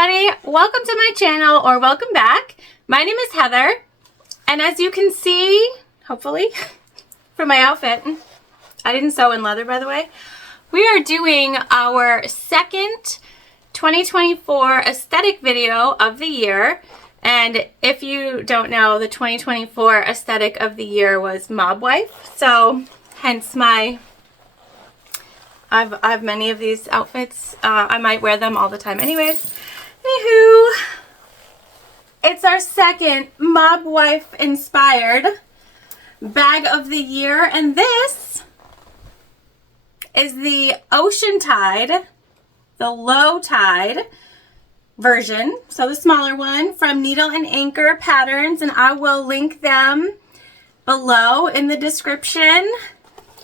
everybody, welcome to my channel, or welcome back. My name is Heather, and as you can see, hopefully, from my outfit, I didn't sew in leather, by the way, we are doing our second 2024 aesthetic video of the year. And if you don't know, the 2024 aesthetic of the year was Mob Wife, so hence my I have many of these outfits. I might wear them all the time anyways. Anywho, it's our second Mob Wife inspired bag of the year, and this is the Ocean Tide, the low tide version, so the smaller one from Needle and Anchor Patterns, and I will link them below in the description.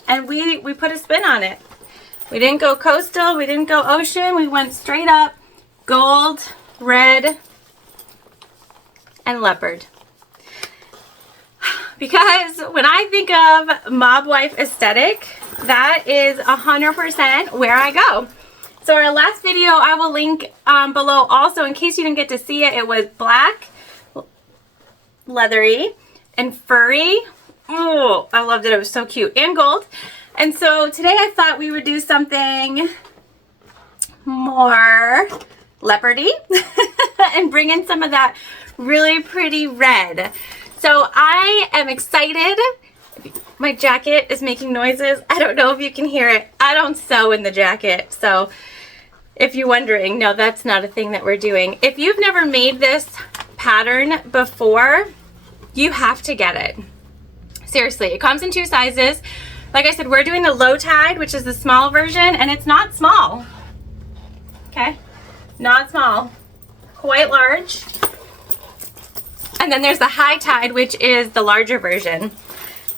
And we put a spin on it. We didn't go coastal, we didn't go ocean, we went straight up gold, red, and leopard. Because when I think of Mob Wife aesthetic, that is 100% where I go. So our last video I will link below also, in case you didn't get to see it. It was black, leathery, and furry. Oh, I loved it. It was so cute. And gold. And so today I thought we would do something more leopardy and bring in some of that really pretty red. So I am excited. My jacket is making noises. I don't know if you can hear it. I don't sew in the jacket. So if you're wondering, no, that's not a thing that we're doing. If you've never made this pattern before, you have to get it. Seriously, it comes in 2 sizes. Like I said, we're doing the low tide, which is the small version, and it's not small. Okay? Not small. Quite large. And then there's the high tide, which is the larger version.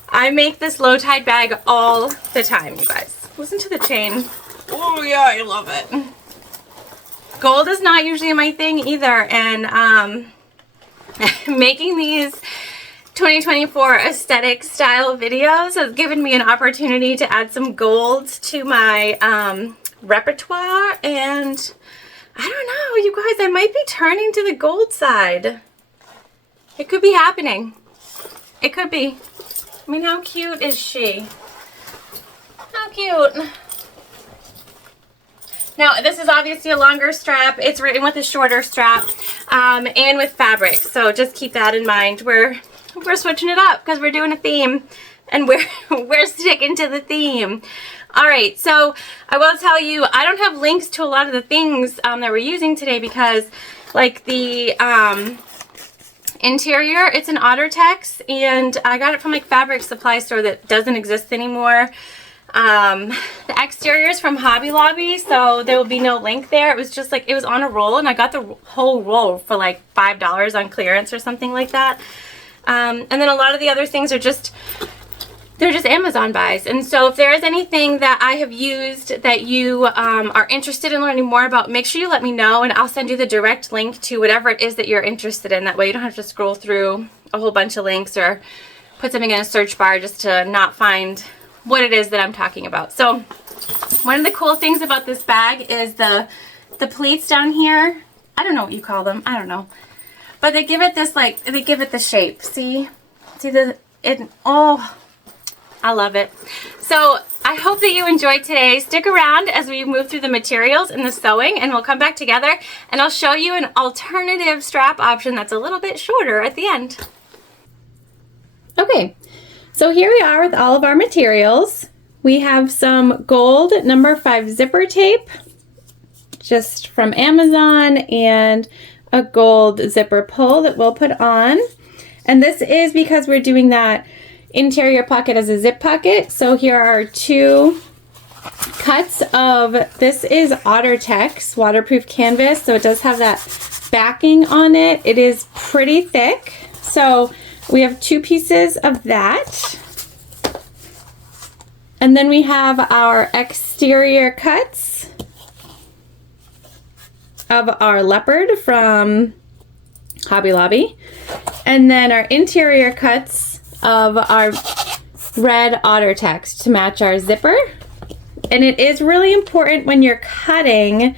I make this low tide bag all the time, you guys. Listen to the chain. Oh yeah, I love it. Gold is not usually my thing either, and making these 2024 aesthetic style videos has given me an opportunity to add some gold to my repertoire, and I don't know, you guys, I might be turning to the gold side. It could be happening. It could be. I mean, how cute is she? How cute. Now, this is obviously a longer strap. It's written with a shorter strap and with fabric, so just keep that in mind. We're switching it up because we're doing a theme, and we're sticking to the theme. All right, so I will tell you, I don't have links to a lot of the things that we're using today because, like the interior, it's an Ottertex, and I got it from like fabric supply store that doesn't exist anymore. The exterior is from Hobby Lobby, so there will be no link there. It was just like, it was on a roll, and I got the whole roll for like $5 on clearance or something like that. And then a lot of the other things are just, they're just Amazon buys. And so if there is anything that I have used that you are interested in learning more about, make sure you let me know, and I'll send you the direct link to whatever it is that you're interested in. That way you don't have to scroll through a whole bunch of links or put something in a search bar just to not find what it is that I'm talking about. So one of the cool things about this bag is the pleats down here. I don't know what you call them. I don't know. But they give it this, like, they give it the shape. See oh, I love it. So I hope that you enjoyed today. Stick around as we move through the materials and the sewing, and we'll come back together and I'll show you an alternative strap option that's a little bit shorter at the end. Okay, so here we are with all of our materials. We have some gold number 5 zipper tape, just from Amazon, and a gold zipper pull that we'll put on. And this is because we're doing that interior pocket as a zip pocket. So here are 2 cuts of, this is Ottertex waterproof canvas, so it does have that backing on it. It is pretty thick. So we have 2 pieces of that. And then we have our exterior cuts of our leopard from Hobby Lobby, and then our interior cuts of our red Ottertex to match our zipper. And it is really important when you're cutting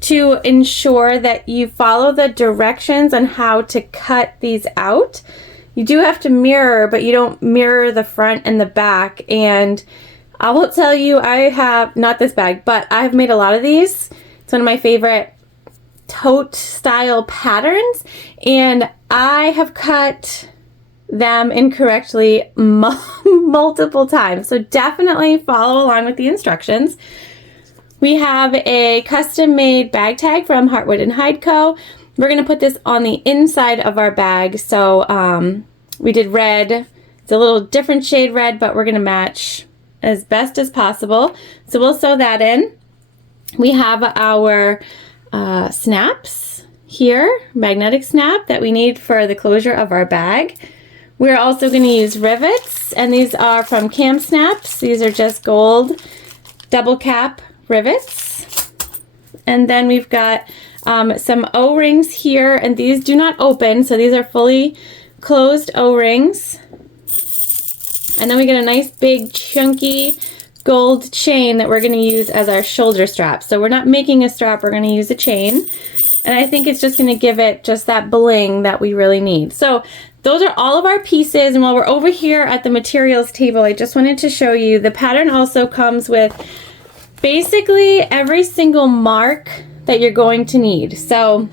to ensure that you follow the directions on how to cut these out. You do have to mirror, but you don't mirror the front and the back. And I will tell you, I have, not this bag, but I've made a lot of these. It's one of my favorite tote style patterns, and I have cut them incorrectly multiple times. So definitely follow along with the instructions. We have a custom made bag tag from Heartwood and Hide Co. We're going to put this on the inside of our bag. So we did red. It's a little different shade red, but we're going to match as best as possible. So we'll sew that in. We have our snaps here, magnetic snap that we need for the closure of our bag. We're also going to use rivets, and these are from Cam Snaps. These are just gold double cap rivets. And then we've got some O-rings here, and these do not open, so these are fully closed O-rings. And then we get a nice big chunky gold chain that we're going to use as our shoulder strap. So we're not making a strap, we're going to use a chain. And I think it's just going to give it just that bling that we really need. So those are all of our pieces. And while we're over here at the materials table, I just wanted to show you the pattern also comes with basically every single mark that you're going to need. So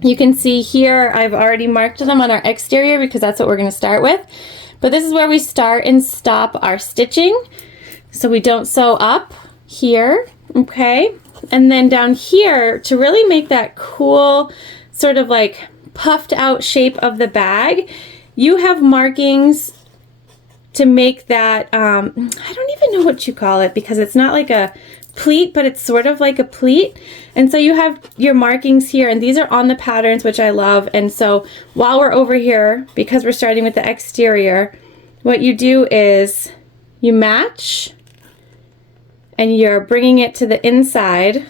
you can see here, I've already marked them on our exterior because that's what we're going to start with. But this is where we start and stop our stitching, so we don't sew up here, okay? And then down here, to really make that cool sort of like puffed out shape of the bag, you have markings to make that, I don't even know what you call it because it's not like a pleat, but it's sort of like a pleat. And so you have your markings here, and these are on the patterns, which I love. And so while we're over here, because we're starting with the exterior, what you do is you match and you're bringing it to the inside.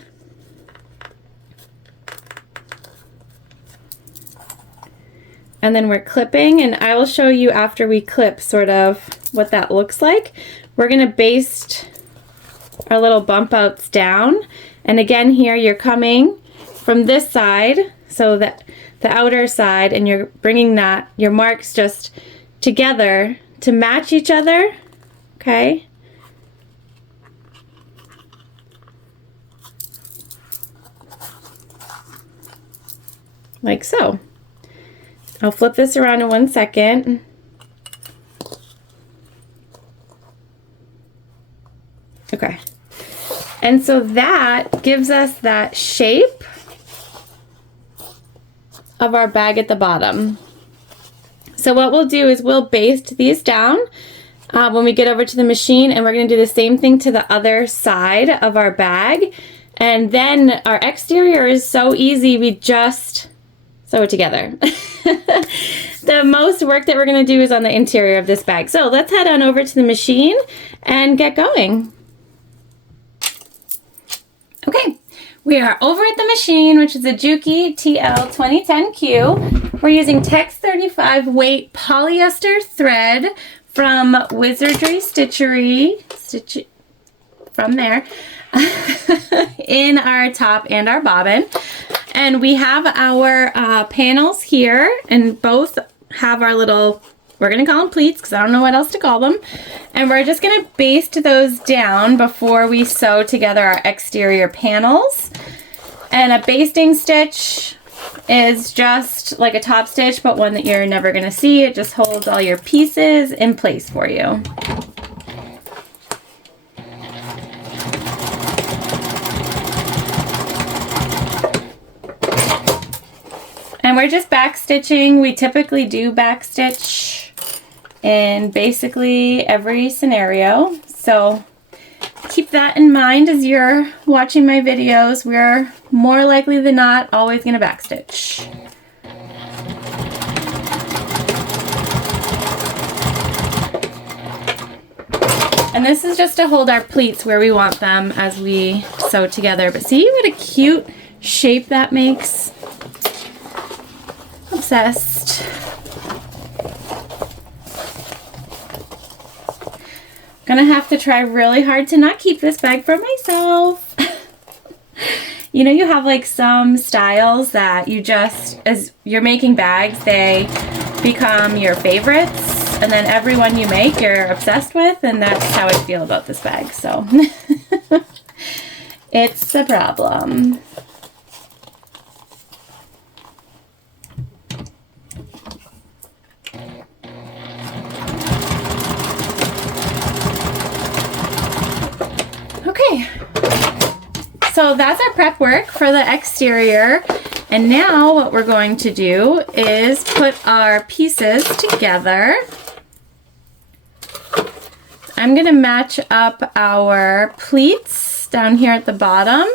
And then we're clipping, and I will show you after we clip sort of what that looks like. We're gonna baste our little bump outs down. And again, here you're coming from this side, so that the outer side, and you're bringing that, your marks just together to match each other, okay? Like so. I'll flip this around in 1 second. Okay. And so that gives us that shape of our bag at the bottom. So what we'll do is we'll baste these down when we get over to the machine, and we're going to do the same thing to the other side of our bag. And then our exterior is so easy, we just sew it together. The most work that we're going to do is on the interior of this bag. So let's head on over to the machine and get going. Okay, we are over at the machine, which is a Juki TL 2010Q. We're using Tex 35 weight polyester thread from Wizardry Stitchery, from there, in our top and our bobbin. And we have our panels here, and both have our little, we're gonna call them pleats because I don't know what else to call them. And we're just gonna baste those down before we sew together our exterior panels. And a basting stitch is just like a top stitch, but one that you're never gonna see. It just holds all your pieces in place for you. And we're just back stitching. We typically do back stitch in basically every scenario. So keep that in mind as you're watching my videos. We're more likely than not always gonna back stitch. And this is just to hold our pleats where we want them as we sew together. But see what a cute shape that makes? Obsessed. Gonna have to try really hard to not keep this bag for myself. You know, you have like some styles that you just, as you're making bags, they become your favorites, and then every one you make you're obsessed with, and that's how I feel about this bag. So it's a problem. Okay, so that's our prep work for the exterior. And now what we're going to do is put our pieces together. I'm going to match up our pleats down here at the bottom.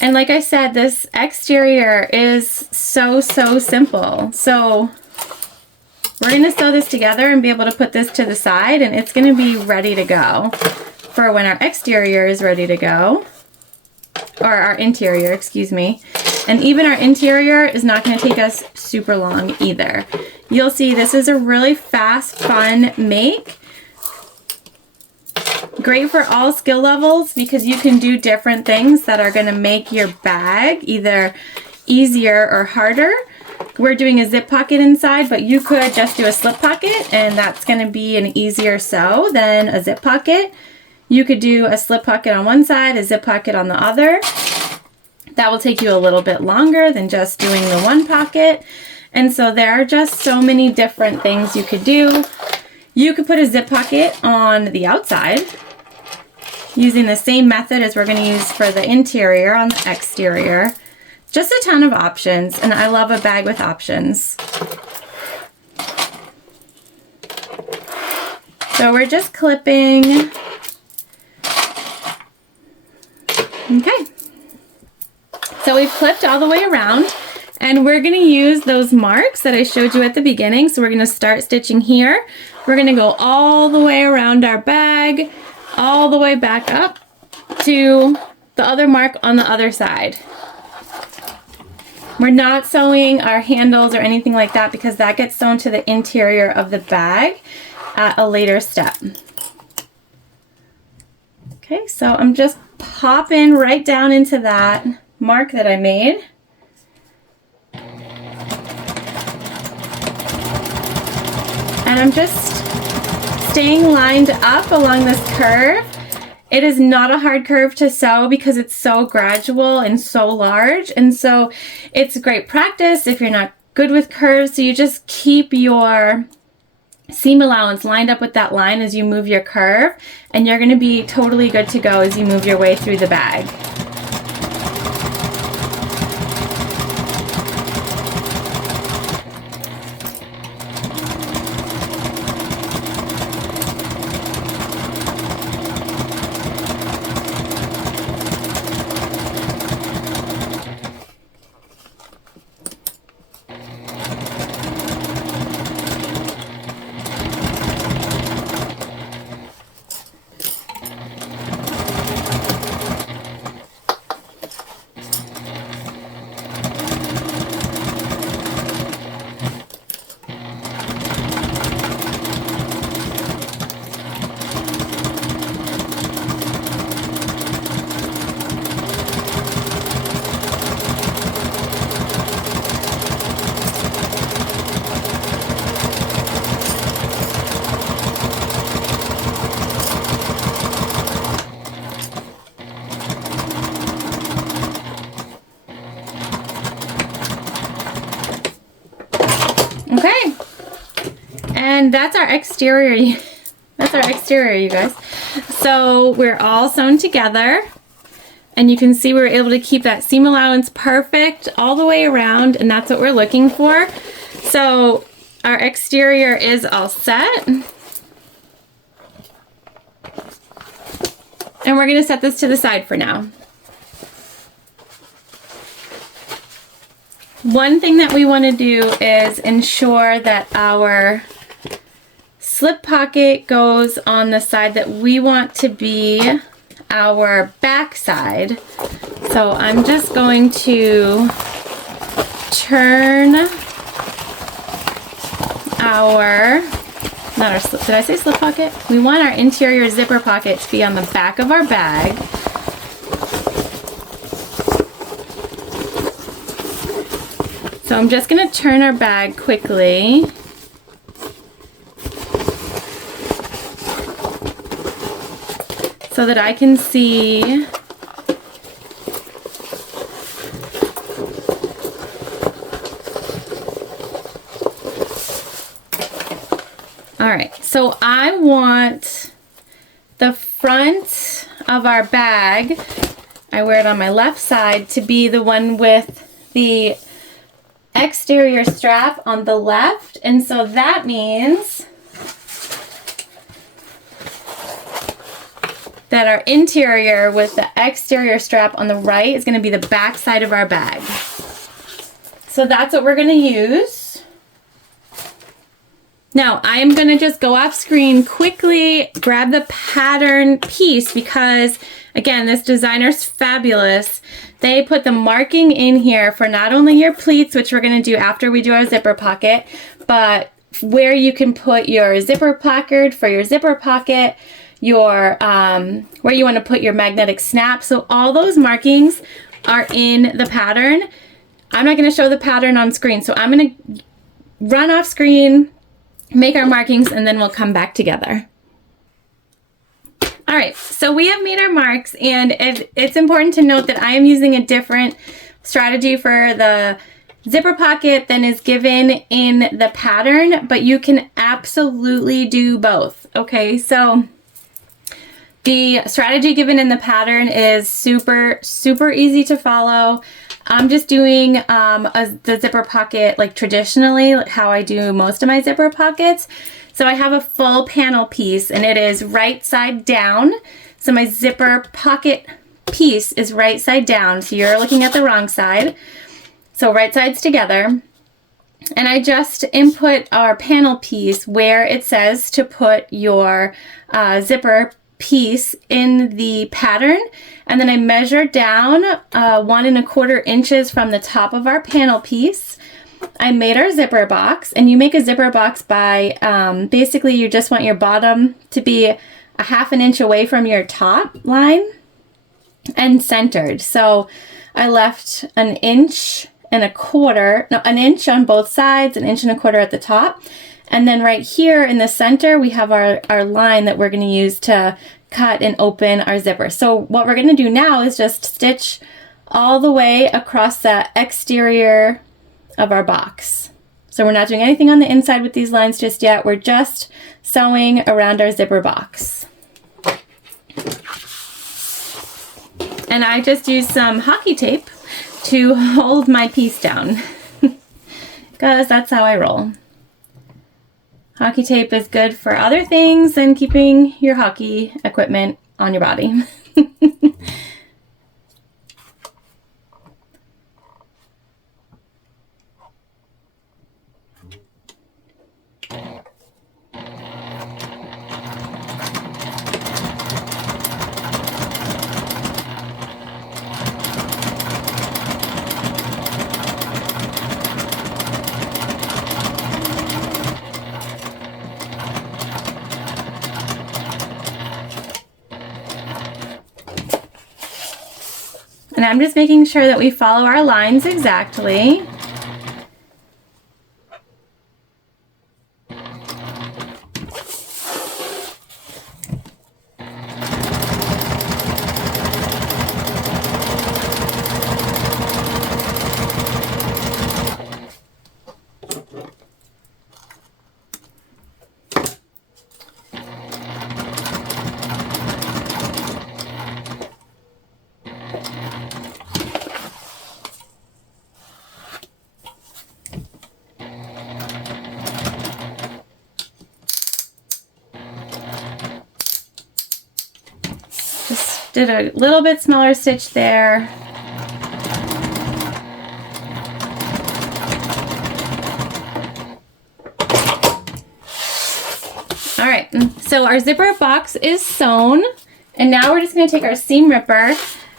And like I said, this exterior is so simple. So we're going to sew this together and be able to put this to the side, and it's going to be ready to go for when our exterior is ready to go. Or our interior, excuse me. And even our interior is not going to take us super long either. You'll see this is a really fast, fun make. Great for all skill levels because you can do different things that are going to make your bag either easier or harder. We're doing a zip pocket inside, but you could just do a slip pocket, and that's going to be an easier sew than a zip pocket. You could do a slip pocket on one side, a zip pocket on the other. That will take you a little bit longer than just doing the one pocket. And so there are just so many different things you could do. You could put a zip pocket on the outside using the same method as we're going to use for the interior on the exterior. Just a ton of options, and I love a bag with options. So we're just clipping. Okay. So we've clipped all the way around, and we're going to use those marks that I showed you at the beginning. So we're going to start stitching here. We're going to go all the way around our bag, all the way back up to the other mark on the other side. We're not sewing our handles or anything like that because that gets sewn to the interior of the bag at a later step. Okay, so I'm just popping right down into that mark that I made. And I'm just staying lined up along this curve. It is not a hard curve to sew because it's so gradual and so large, and so it's great practice if you're not good with curves. So you just keep your seam allowance lined up with that line as you move your curve, and you're going to be totally good to go as you move your way through the bag. Okay, and that's our exterior. That's our exterior, you guys. So we're all sewn together, and you can see we were able to keep that seam allowance perfect all the way around, and that's what we're looking for. So our exterior is all set. And we're going to set this to the side for now. One thing that we want to do is ensure that our slip pocket goes on the side that we want to be our back side. So I'm just going to turn our not our, did I say slip pocket? We want our interior zipper pocket to be on the back of our bag. So I'm just going to turn our bag quickly. So that I can see all right, so I want the front of our bag, I wear it on my left side, to be the one with the exterior strap on the left, and so that means that our interior with the exterior strap on the right is going to be the back side of our bag. So that's what we're going to use. Now I am going to just go off screen quickly, grab the pattern piece, because again, this designer's fabulous. They put the marking in here for not only your pleats, which we're going to do after we do our zipper pocket, but where you can put your zipper placard for your zipper pocket, your where you want to put your magnetic snap. So all those markings are in the pattern. I'm not going to show the pattern on screen, so I'm going to run off screen, make our markings, and then we'll come back together. All right, so we have made our marks, and it's important to note that I am using a different strategy for the zipper pocket than is given in the pattern, but you can absolutely do both. Okay, so the strategy given in the pattern is super, super easy to follow. I'm just doing the zipper pocket like traditionally, like how I do most of my zipper pockets. So I have a full panel piece, and it is right side down. So my zipper pocket piece is right side down. So you're looking at the wrong side. So right sides together. And I just input our panel piece where it says to put your zipper piece in the pattern, and then I measure down 1 1/4 inches from the top of our panel piece. I made our zipper box, and you make a zipper box by basically you just want your bottom to be a 1/2 inch away from your top line and centered. So I left 1 1/4 inches, no, 1 inch on both sides, 1 1/4 inches at the top. And then right here in the center, we have our line that we're going to use to cut and open our zipper. So what we're going to do now is just stitch all the way across the exterior of our box. So we're not doing anything on the inside with these lines just yet. We're just sewing around our zipper box. And I just used some hockey tape to hold my piece down because that's how I roll. Hockey tape is good for other things than keeping your hockey equipment on your body. And I'm just making sure that we follow our lines exactly. Did a little bit smaller stitch there. All right, so our zipper box is sewn, and now we're just going to take our seam ripper,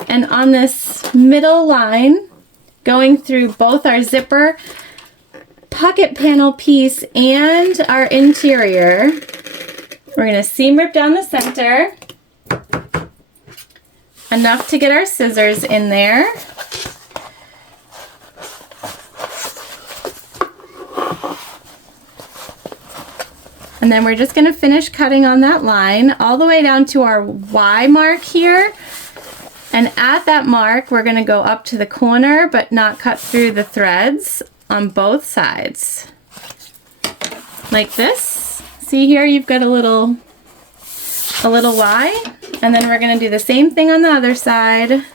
and on this middle line, going through both our zipper pocket panel piece and our interior. We're going to seam rip down the center, enough to get our scissors in there. And then we're just going to finish cutting on that line all the way down to our Y mark here. And at that mark, we're going to go up to the corner, but not cut through the threads on both sides. Like this. See here, you've got a little Y. And then we're going to do the same thing on the other side.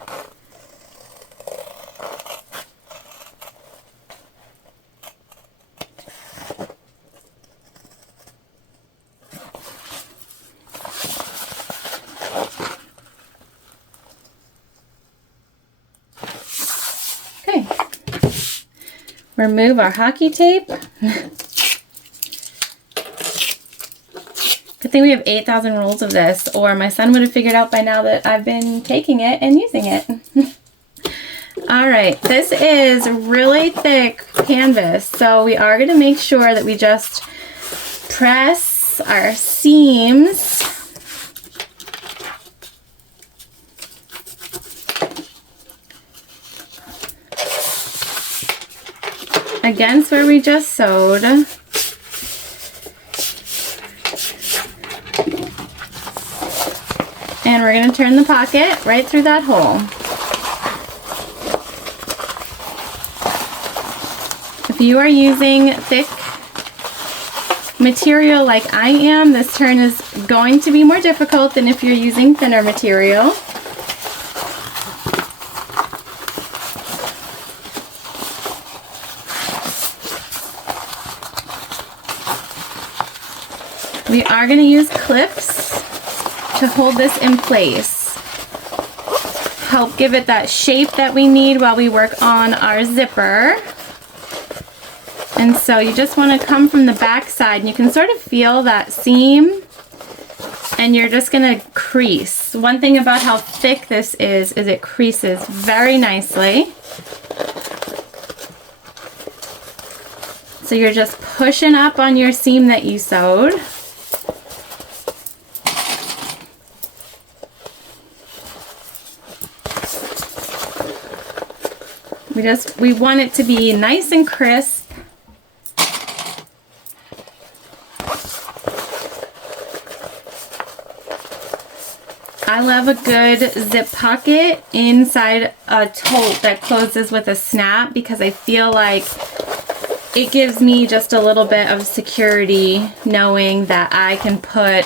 Remove our hockey tape. Good thing we have 8,000 rolls of this, or my son would have figured out by now that I've been taking it and using it. All right, this is really thick canvas, so we are going to make sure that we just press our seams against where we just sewed. And we're going to turn the pocket right through that hole. If you are using thick material like I am, this turn is going to be more difficult than if you're using thinner material. We are going to use clips to hold this in place. Help give it that shape that we need while we work on our zipper. And so you just want to come from the back side and you can sort of feel that seam and you're just going to crease. One thing about how thick this is it creases very nicely. So you're just pushing up on your seam that you sewed. We want it to be nice and crisp. I love a good zip pocket inside a tote that closes with a snap because I feel like it gives me just a little bit of security knowing that I can put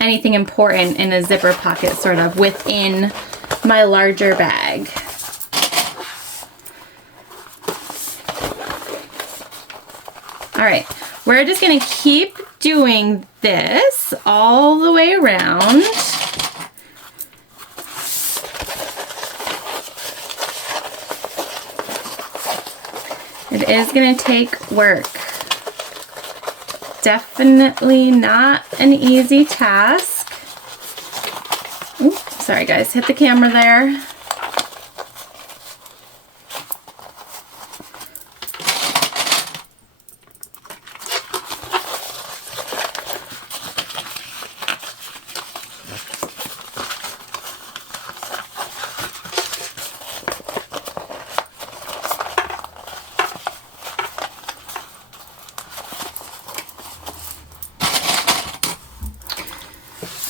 anything important in a zipper pocket sort of within my larger bag. All right, we're just going to keep doing this all the way around. It is going to take work. Definitely not an easy task. Oops, sorry guys, hit the camera there.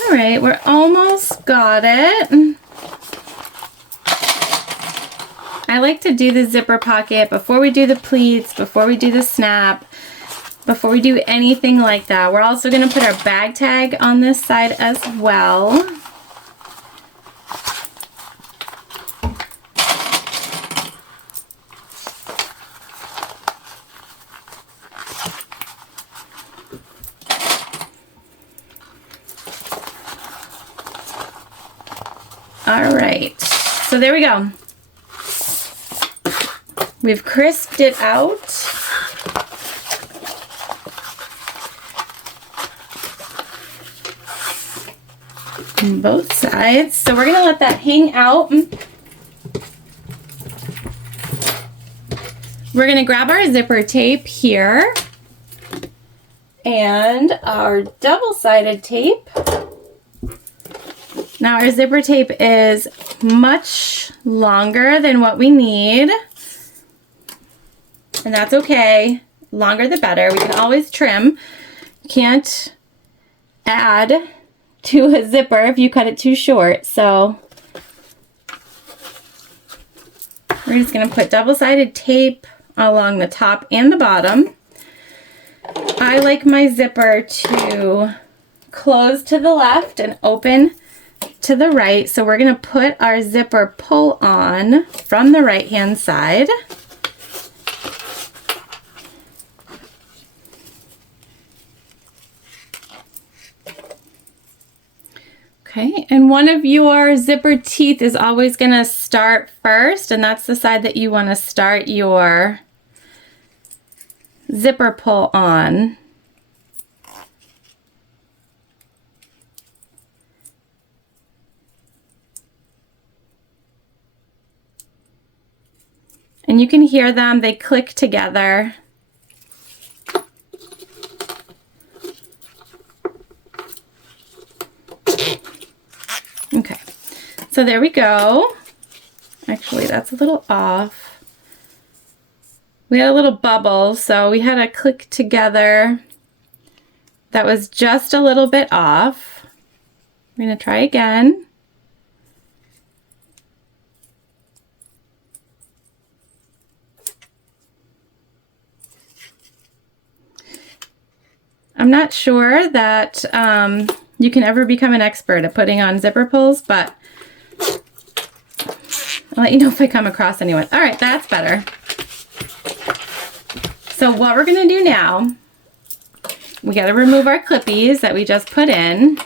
Alright, we're almost got it. I like to do the zipper pocket before we do the pleats, before we do the snap, before we do anything like that. We're also going to put our bag tag on this side as well. Alright, so there we go. We've crisped it out. On both sides. So we're going to let that hang out. We're gonna grab our zipper tape here and our double-sided tape. Now our zipper tape is much longer than what we need, and that's okay. Longer the better. We can always trim. You can't add to a zipper if you cut it too short. So we're just going to put double-sided tape along the top and the bottom. I like my zipper to close to the left and open to the right. So we're going to put our zipper pull on from the right-hand side. Okay, and one of your zipper teeth is always going to start first, and that's the side that you want to start your zipper pull on. And you can hear them, they click together. Okay, so there we go. Actually, that's a little off. We had a little bubble, so we had a click together that was just a little bit off. We're going to try again. I'm not sure that you can ever become an expert at putting on zipper pulls, but I'll let you know if I come across anyone. All right, that's better. So what we're going to do now, we got to remove our clippies that we just put in.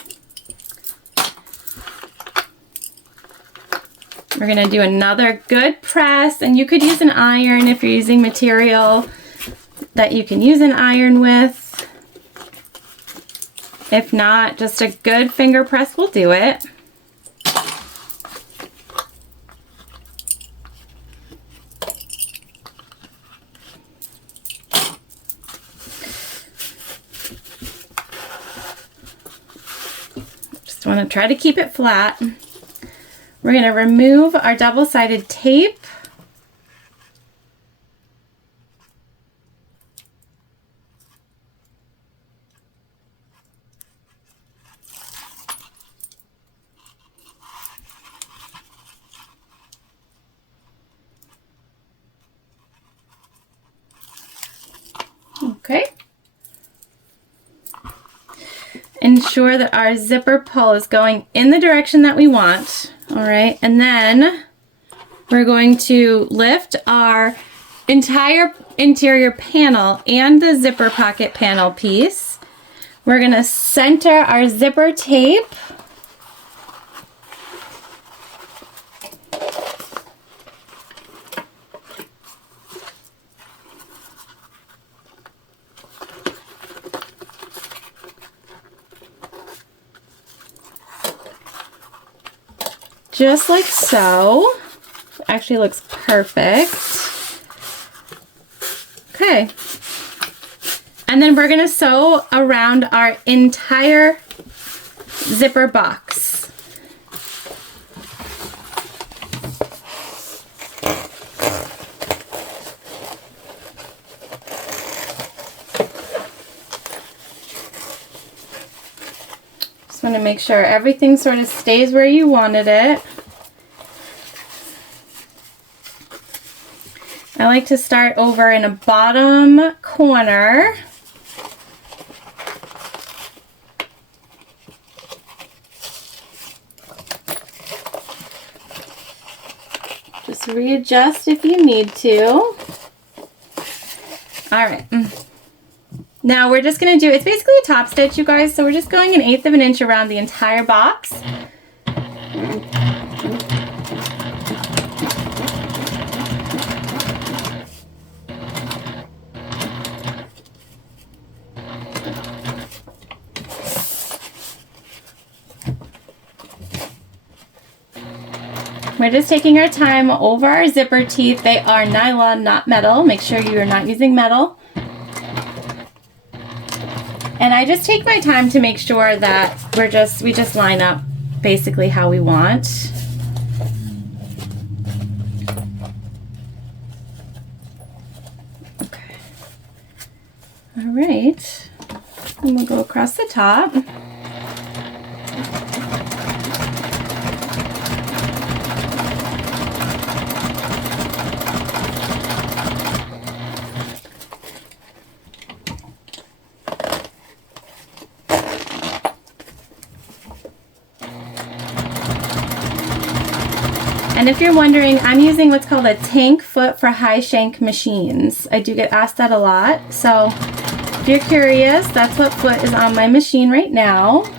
We're going to do another good press, and you could use an iron if you're using material that you can use an iron with. If not, just a good finger press will do it. Just want to try to keep it flat. We're going to remove our double-sided tape. Okay. Ensure that our zipper pull is going in the direction that we want. All right, and then we're going to lift our entire interior panel and the zipper pocket panel piece. We're going to center our zipper tape. Just like so. Actually looks perfect. Okay. And then we're going to sew around our entire zipper box. Just want to make sure everything sort of stays where you wanted it. I like to start over in a bottom corner. Just readjust if you need to. All right. Now we're just going to do, it's basically a top stitch, you guys, so we're just going 1/8 of an inch around the entire box. we're just taking our time over our zipper teeth. They are nylon, not metal. Make sure you're not using metal. And I just take my time to make sure that we just line up basically how we want. Okay. All right. And we'll go across the top. And if you're wondering, I'm using what's called a tank foot for high shank machines. I do get asked that a lot. So if you're curious, that's what foot is on my machine right now.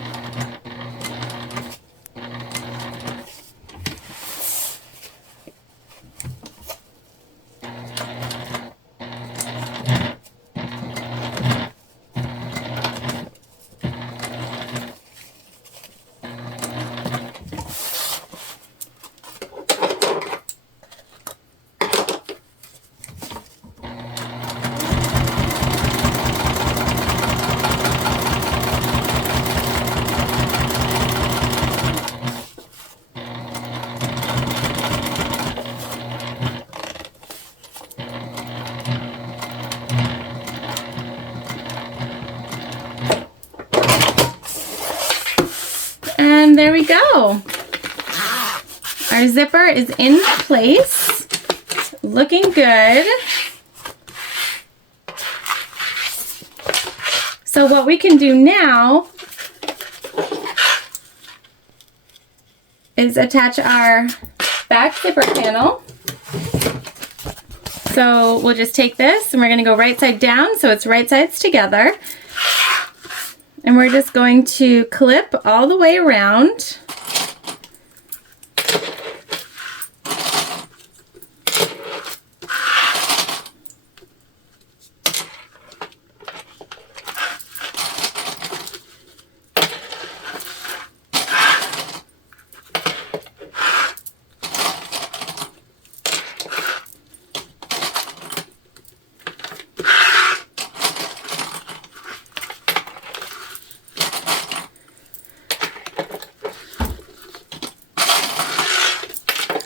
And there we go. Our zipper is in place, looking good. So what we can do now is attach our back zipper panel. So we'll just take this and we're going to go right side down so it's right sides together. And we're just going to clip all the way around.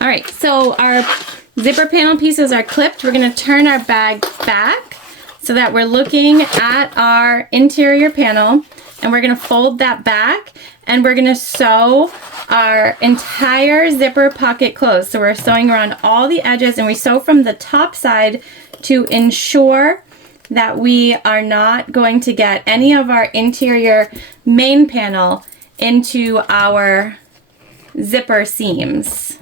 All right, so our zipper panel pieces are clipped. We're going to turn our bag back so that we're looking at our interior panel, and we're going to fold that back and we're going to sew our entire zipper pocket closed. So we're sewing around all the edges, and we sew from the top side to ensure that we are not going to get any of our interior main panel into our zipper seams.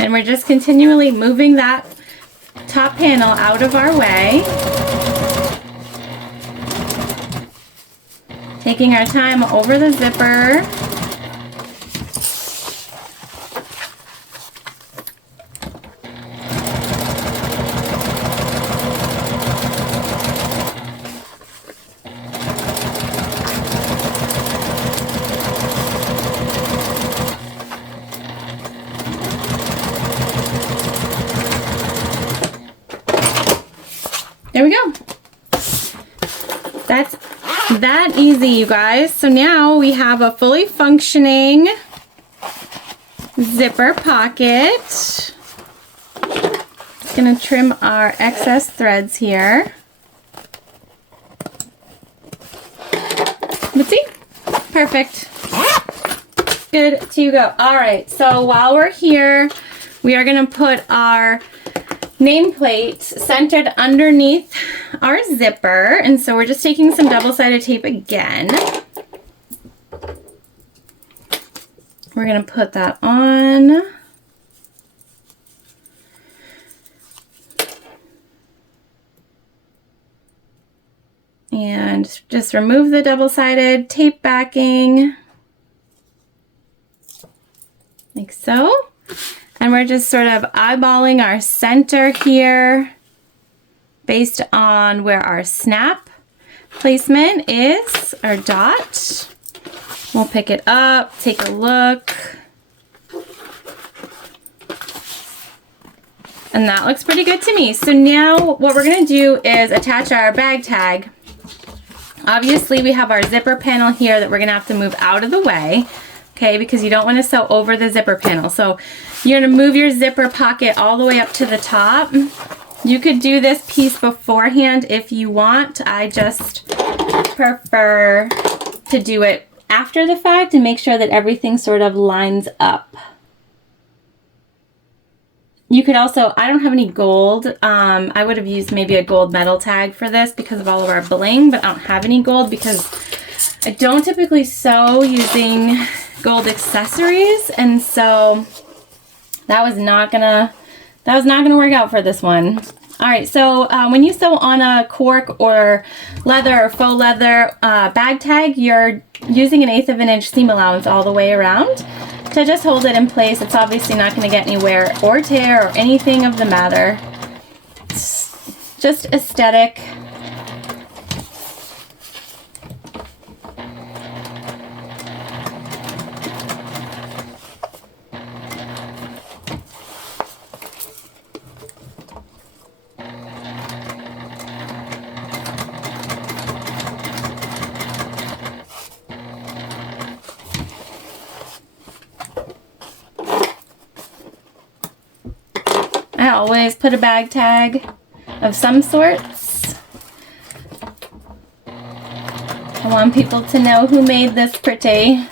And we're just continually moving that top panel out of our way. Taking our time over the zipper. There we go. That's that easy, you guys. So now we have a fully functioning zipper pocket. Just gonna trim our excess threads here. Let's see. Perfect. Good to go. All right, so while we're here, we are gonna put our nameplate centered underneath our zipper. And so we're just taking some double-sided tape again. We're going to put that on. And just remove the double-sided tape backing, like so. And we're just sort of eyeballing our center here based on where our snap placement is, our dot. We'll pick it up, take a look. And that looks pretty good to me. So now what we're gonna do is attach our bag tag. Obviously we have our zipper panel here that we're gonna have to move out of the way, okay, because you don't wanna sew over the zipper panel. So you're gonna move your zipper pocket all the way up to the top. You could do this piece beforehand if you want. I just prefer to do it after the fact and make sure that everything sort of lines up. You could also, I don't have any gold. I would have used maybe a gold metal tag for this because of all of our bling, but I don't have any gold because I don't typically sew using gold accessories. And so that was not gonna work out for this one. All right, so when you sew on a cork or leather or faux leather bag tag, you're using 1/8 of an inch seam allowance all the way around to just hold it in place. It's obviously not going to get anywhere or tear or anything of the matter. It's just aesthetic. I always put a bag tag of some sorts. I want people to know who made this pretty,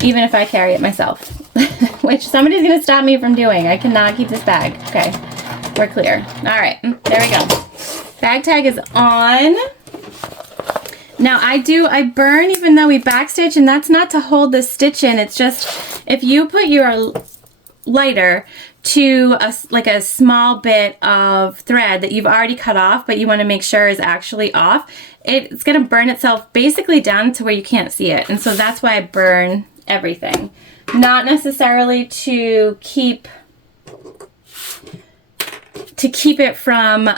even if I carry it myself, which somebody's gonna stop me from doing. I cannot keep this bag. Okay, we're clear. All right, there we go. Bag tag is on. Now I burn even though we backstitch, and that's not to hold the stitch in. It's just if you put your lighter to like a small bit of thread that you've already cut off, but you want to make sure is actually off, it's going to burn itself basically down to where you can't see it. And so that's why I burn everything. Not necessarily to keep it from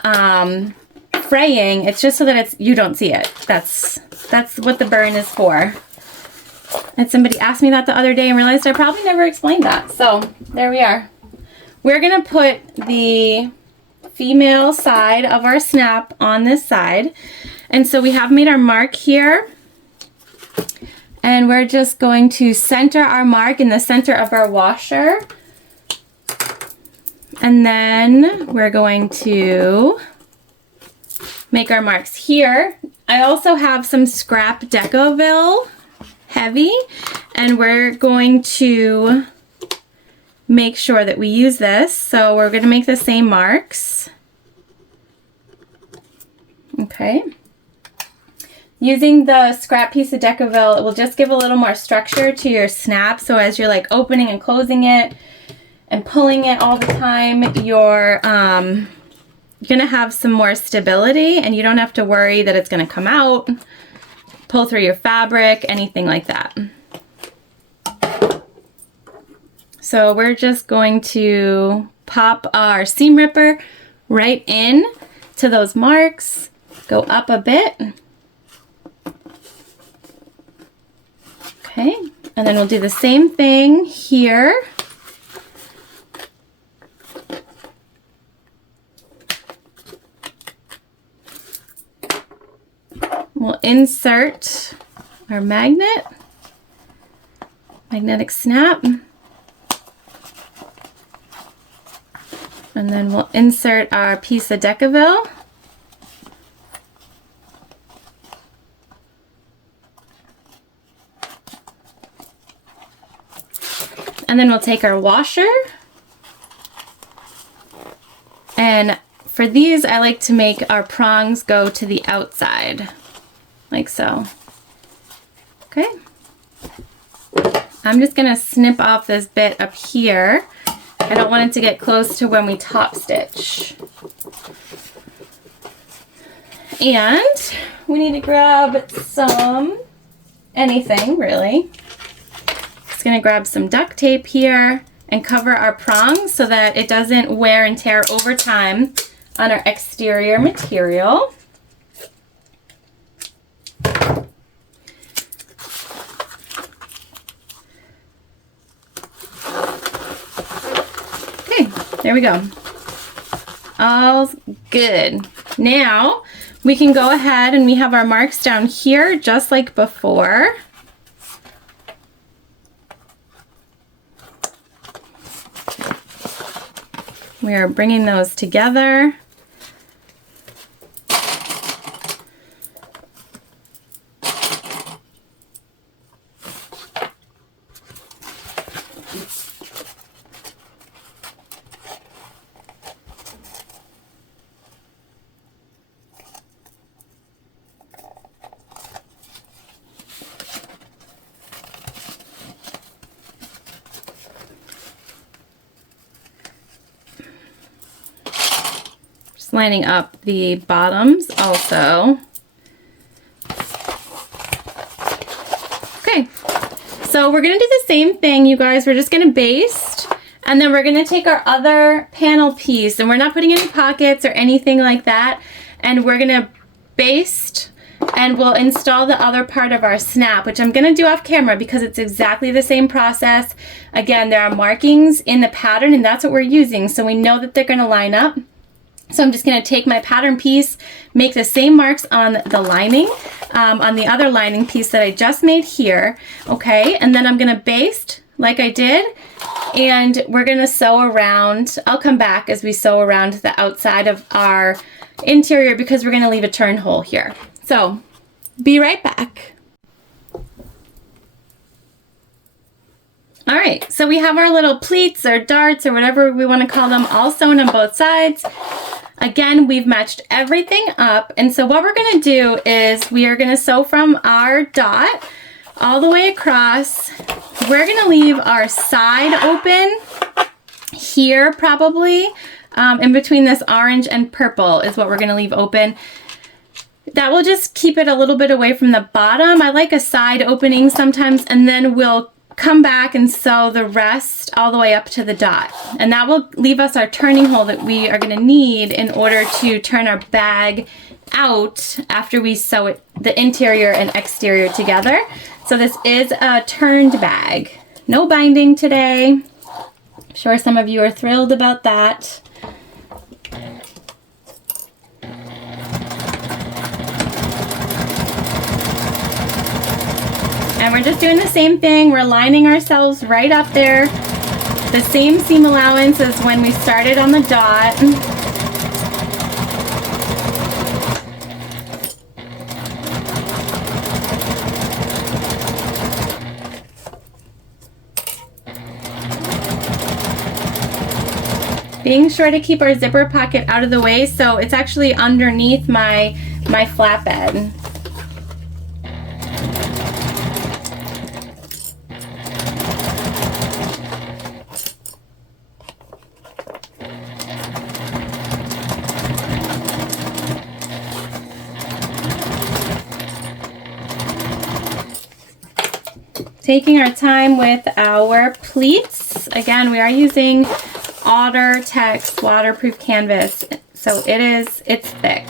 fraying. It's just so that you don't see it. That's what the burn is for. And somebody asked me that the other day and realized I probably never explained that. So there we are. We're gonna put the female side of our snap on this side. And so we have made our mark here. And we're just going to center our mark in the center of our washer. And then we're going to make our marks here. I also have some scrap Decoville heavy, and we're going to make sure that we use this. So we're going to make the same marks. Okay. Using the scrap piece of Decoville, it will just give a little more structure to your snap. So as you're like opening and closing it and pulling it all the time, you're gonna have some more stability, and you don't have to worry that it's gonna come out, pull through your fabric, anything like that. So we're just going to pop our seam ripper right in to those marks, go up a bit. Okay, and then we'll do the same thing here. We'll insert our magnetic snap, and then we'll insert our piece of Decoville. And then we'll take our washer then for these, I like to make our prongs go to the outside, like so. Okay. I'm just gonna snip off this bit up here. I don't want it to get close to when we top stitch. And we need to grab some, anything really. Just gonna grab some duct tape here and cover our prongs so that it doesn't wear and tear over time on our exterior material. Okay, there we go. All good. Now we can go ahead and we have our marks down here just like before. We are bringing those together. Lining up the bottoms also. Okay, so we're gonna do the same thing, you guys. We're just gonna baste, and then we're gonna take our other panel piece, and we're not putting any pockets or anything like that, and we're gonna baste, and we'll install the other part of our snap, which I'm gonna do off camera because it's exactly the same process. Again, there are markings in the pattern, and that's what we're using, so we know that they're gonna line up. So I'm just going to take my pattern piece, make the same marks on the lining, on the other lining piece that I just made here, okay? And then I'm going to baste like I did, and we're going to sew around. I'll come back as we sew around the outside of our interior because we're going to leave a turn hole here. So be right back. All right, so we have our little pleats or darts or whatever we want to call them all sewn on both sides. Again, we've matched everything up, and so what we're going to do is we are going to sew from our dot all the way across. We're going to leave our side open here probably, in between this orange and purple is what we're going to leave open. That will just keep it a little bit away from the bottom. I like a side opening sometimes, and then we'll come back and sew the rest all the way up to the dot. And that will leave us our turning hole that we are going to need in order to turn our bag out after we sew it, the interior and exterior together. So this is a turned bag. No binding today. I'm sure some of you are thrilled about that. And we're just doing the same thing. We're lining ourselves right up there. The same seam allowance as when we started on the dot. Being sure to keep our zipper pocket out of the way so it's actually underneath my flatbed. Taking our time with our pleats. Again, we are using Otter Text waterproof canvas, so it's thick.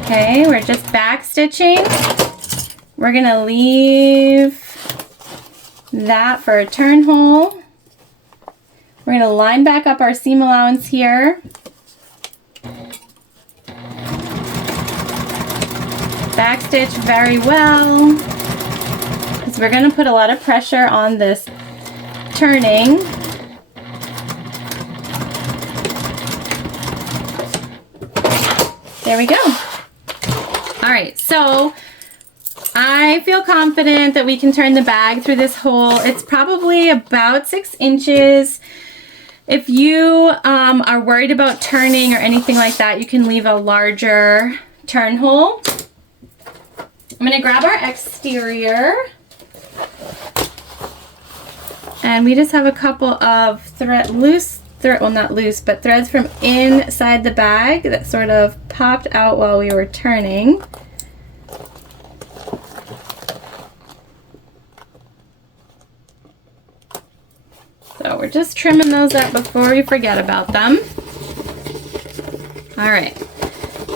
Okay, we're just back stitching. We're gonna leave that for a turn hole. We're going to line back up our seam allowance here. Backstitch very well, because we're going to put a lot of pressure on this turning. There we go. All right, so I feel confident that we can turn the bag through this hole. It's probably about 6 inches. If you are worried about turning or anything like that, you can leave a larger turn hole. I'm gonna grab our exterior. And we just have a couple of well, not loose, but threads from inside the bag that sort of popped out while we were turning. So we're just trimming those up before we forget about them. All right.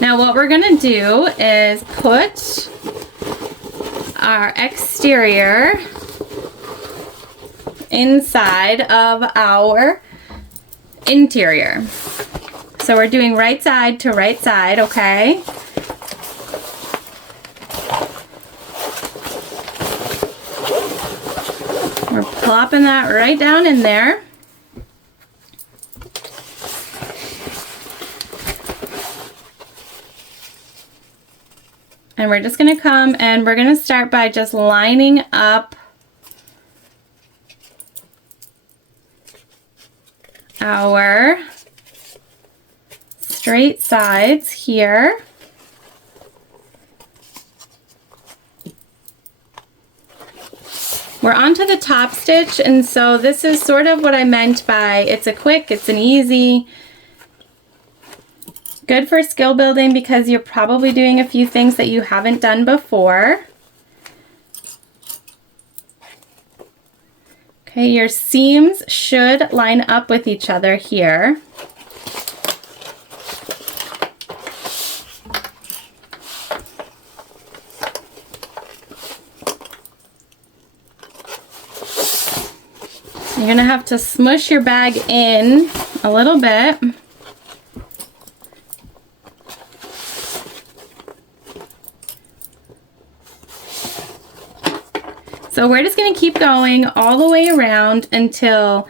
Now what we're gonna do is put our exterior inside of our interior. So we're doing right side to right side, okay? We're plopping that right down in there. And we're just gonna come and we're gonna start by just lining up our straight sides here. We're onto the top stitch, and so this is sort of what I meant by it's an easy, good for skill building because you're probably doing a few things that you haven't done before. Okay, your seams should line up with each other here. You're gonna have to smush your bag in a little bit. So we're just going to keep going all the way around until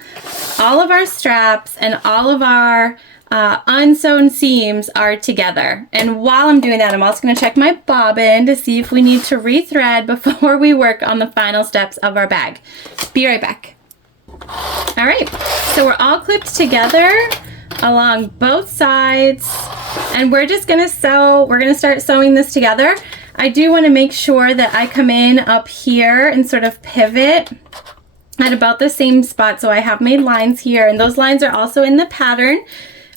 all of our straps and all of our unsewn seams are together. And while I'm doing that, I'm also going to check my bobbin to see if we need to rethread before we work on the final steps of our bag. Be right back. All right, so we're all clipped together along both sides, and we're just going to sew. We're going to start sewing this together. I do want to make sure that I come in up here and sort of pivot at about the same spot. So I have made lines here, and those lines are also in the pattern,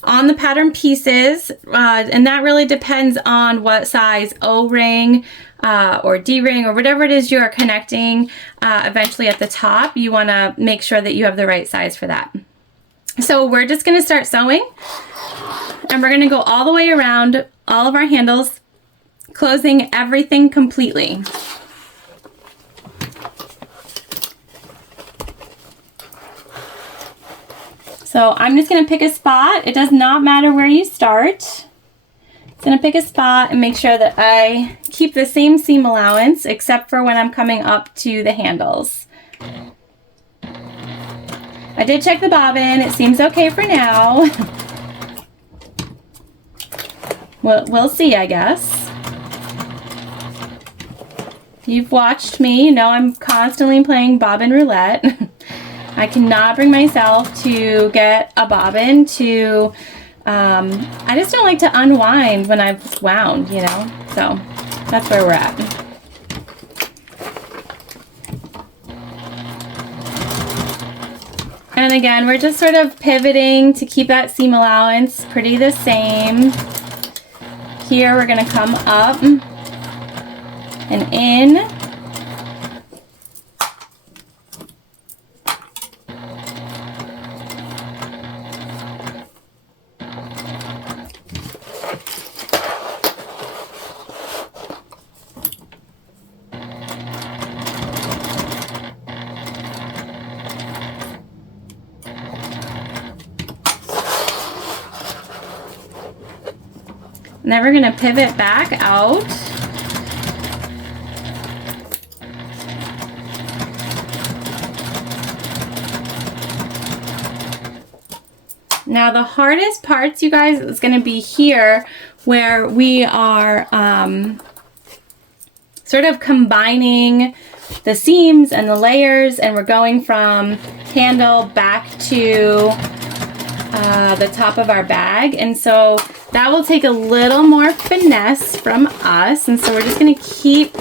on the pattern pieces, and that really depends on what size O-ring or D-ring or whatever it is you're connecting eventually at the top. You want to make sure that you have the right size for that. So we're just going to start sewing, and we're going to go all the way around all of our handles, closing everything completely. So I'm just going to pick a spot. It does not matter where you start. I'm going to pick a spot and make sure that I keep the same seam allowance except for when I'm coming up to the handles. I did check the bobbin. It seems okay for now. We'll see, I guess. If you've watched me, you know I'm constantly playing bobbin roulette. I cannot bring myself to get a bobbin to, I just don't like to unwind when I've wound, you know, so that's where we're at. And again, we're just sort of pivoting to keep that seam allowance pretty the same. Here we're going to come up and in. And then we're going to pivot back out. Now the hardest parts, you guys, is going to be here where we are sort of combining the seams and the layers, and we're going from handle back to the top of our bag. And so that will take a little more finesse from us. And so we're just gonna keep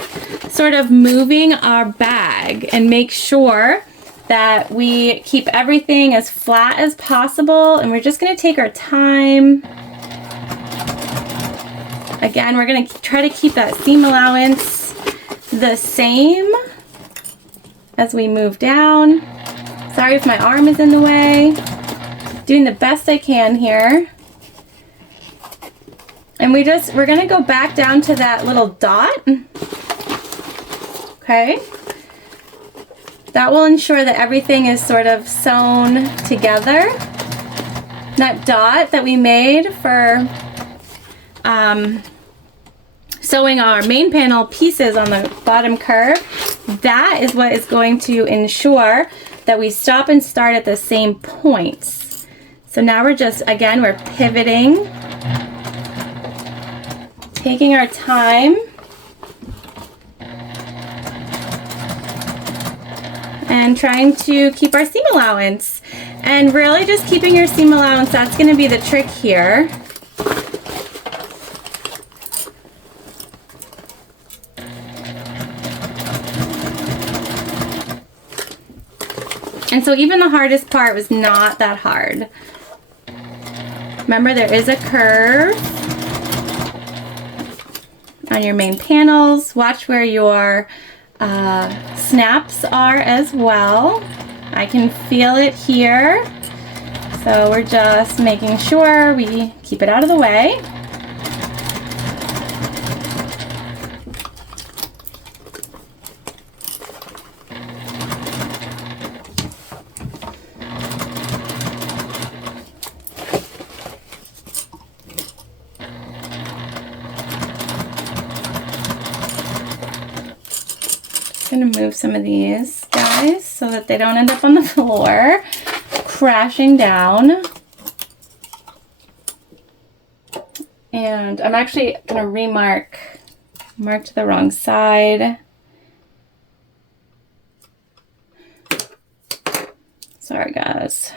sort of moving our bag and make sure that we keep everything as flat as possible. And we're just gonna take our time. Again, we're gonna try to keep that seam allowance the same as we move down. Sorry if my arm is in the way. Doing the best I can here. And we're gonna go back down to that little dot. Okay. That will ensure that everything is sort of sewn together. That dot that we made for sewing our main panel pieces on the bottom curve, that is what is going to ensure that we stop and start at the same points. So now we're just, again, we're pivoting, taking our time, and trying to keep our seam allowance. And really just keeping your seam allowance, that's going to be the trick here. And so even the hardest part was not that hard. Remember, there is a curve on your main panels. Watch where your snaps are as well. I can feel it here. So we're just making sure we keep it out of the way. Going to move some of these guys so that they don't end up on the floor crashing down. And I'm actually going to mark to the wrong side. Sorry guys.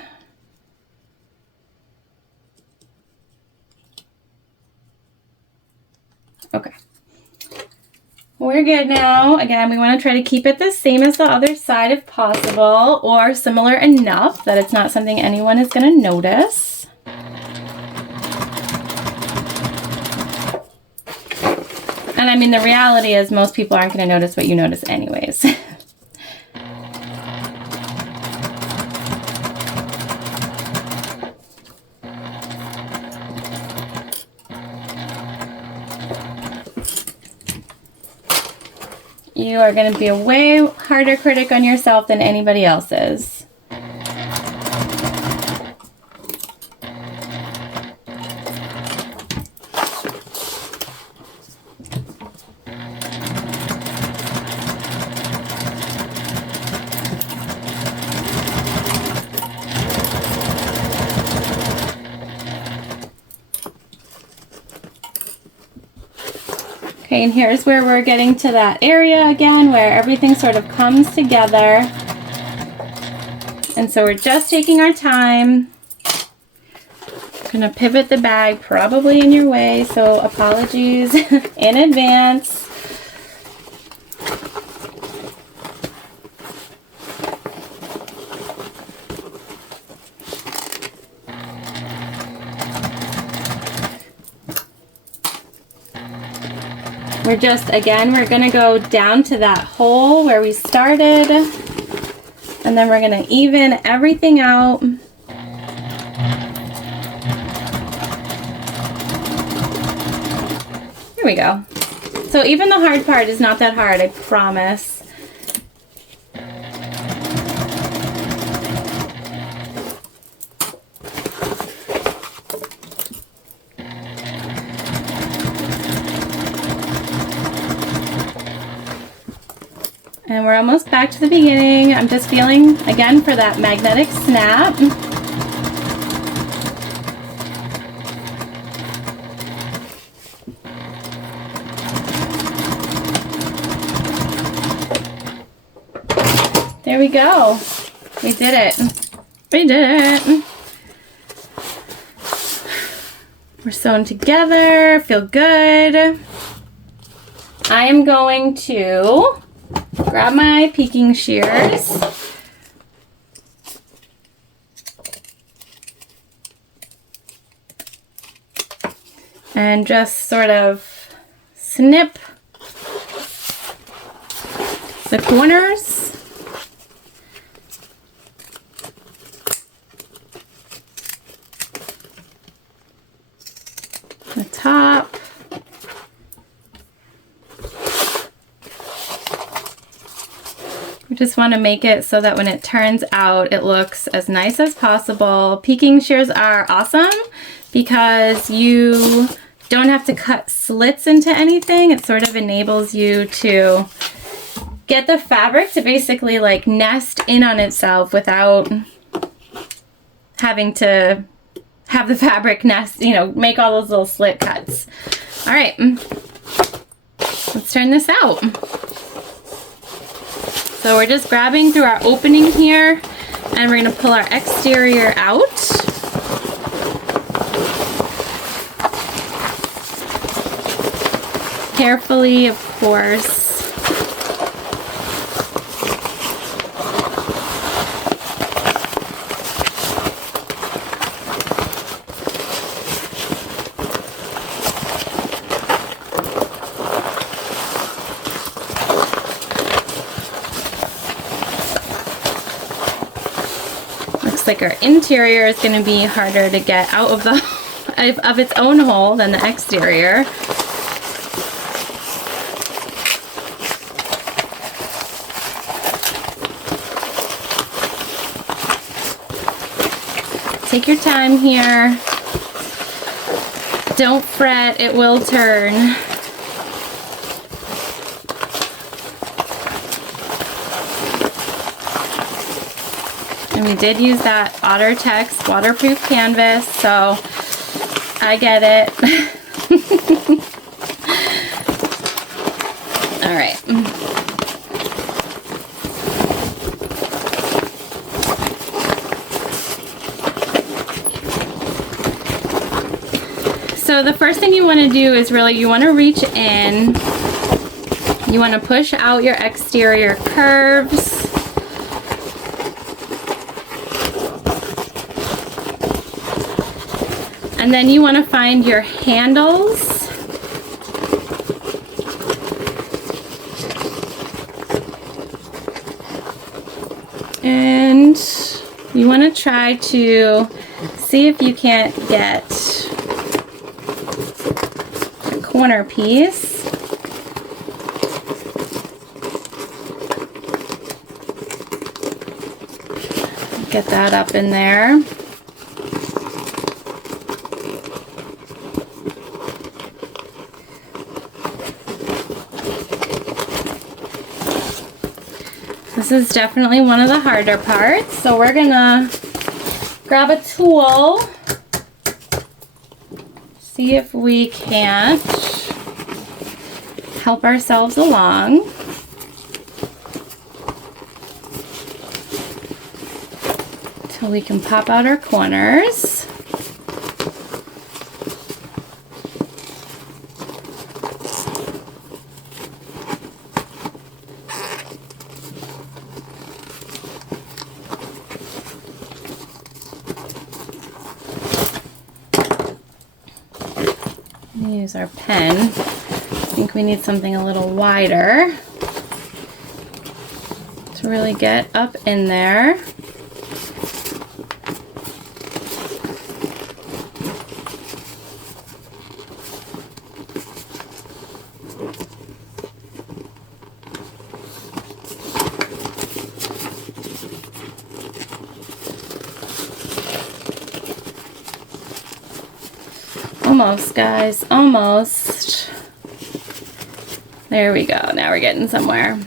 Okay. We're good now. Again, we want to try to keep it the same as the other side if possible, or similar enough that it's not something anyone is going to notice. And I mean, the reality is most people aren't going to notice what you notice anyways. You are going to be a way harder critic on yourself than anybody else is. Okay, and here's where we're getting to that area again where everything sort of comes together. And so we're just taking our time. I'm gonna pivot the bag probably in your way, so apologies in advance. We're just, again, we're gonna go down to that hole where we started, and then we're gonna even everything out. Here we go. So even the hard part is not that hard, I promise. And we're almost back to the beginning. I'm just feeling, again, for that magnetic snap. There we go. We did it. We did it. We're sewn together. Feel good. I am going to grab my peeking shears. And just sort of snip the corners. The top. We just want to make it so that when it turns out, it looks as nice as possible. Peeking shears are awesome because you don't have to cut slits into anything. It sort of enables you to get the fabric to basically like nest in on itself without having to have the fabric nest, you know, make all those little slit cuts. All right, let's turn this out. So we're just grabbing through our opening here and we're gonna pull our exterior out. Carefully, of course. Looks like our interior is going to be harder to get out of the of its own hole than the exterior. Take your time here. Don't fret, it will turn. And we did use that OtterTex waterproof canvas, so I get it. All right. So the first thing you want to do is really you want to reach in. You want to push out your exterior curves. And then you want to find your handles. And you want to try to see if you can't get a corner piece. Get that up in there. This is definitely one of the harder parts, so we're gonna grab a tool, see if we can't help ourselves along. Till we can pop out our corners. Use our pen. I think we need something a little wider to really get up in there. Almost, guys, almost. There we go. Now we're getting somewhere.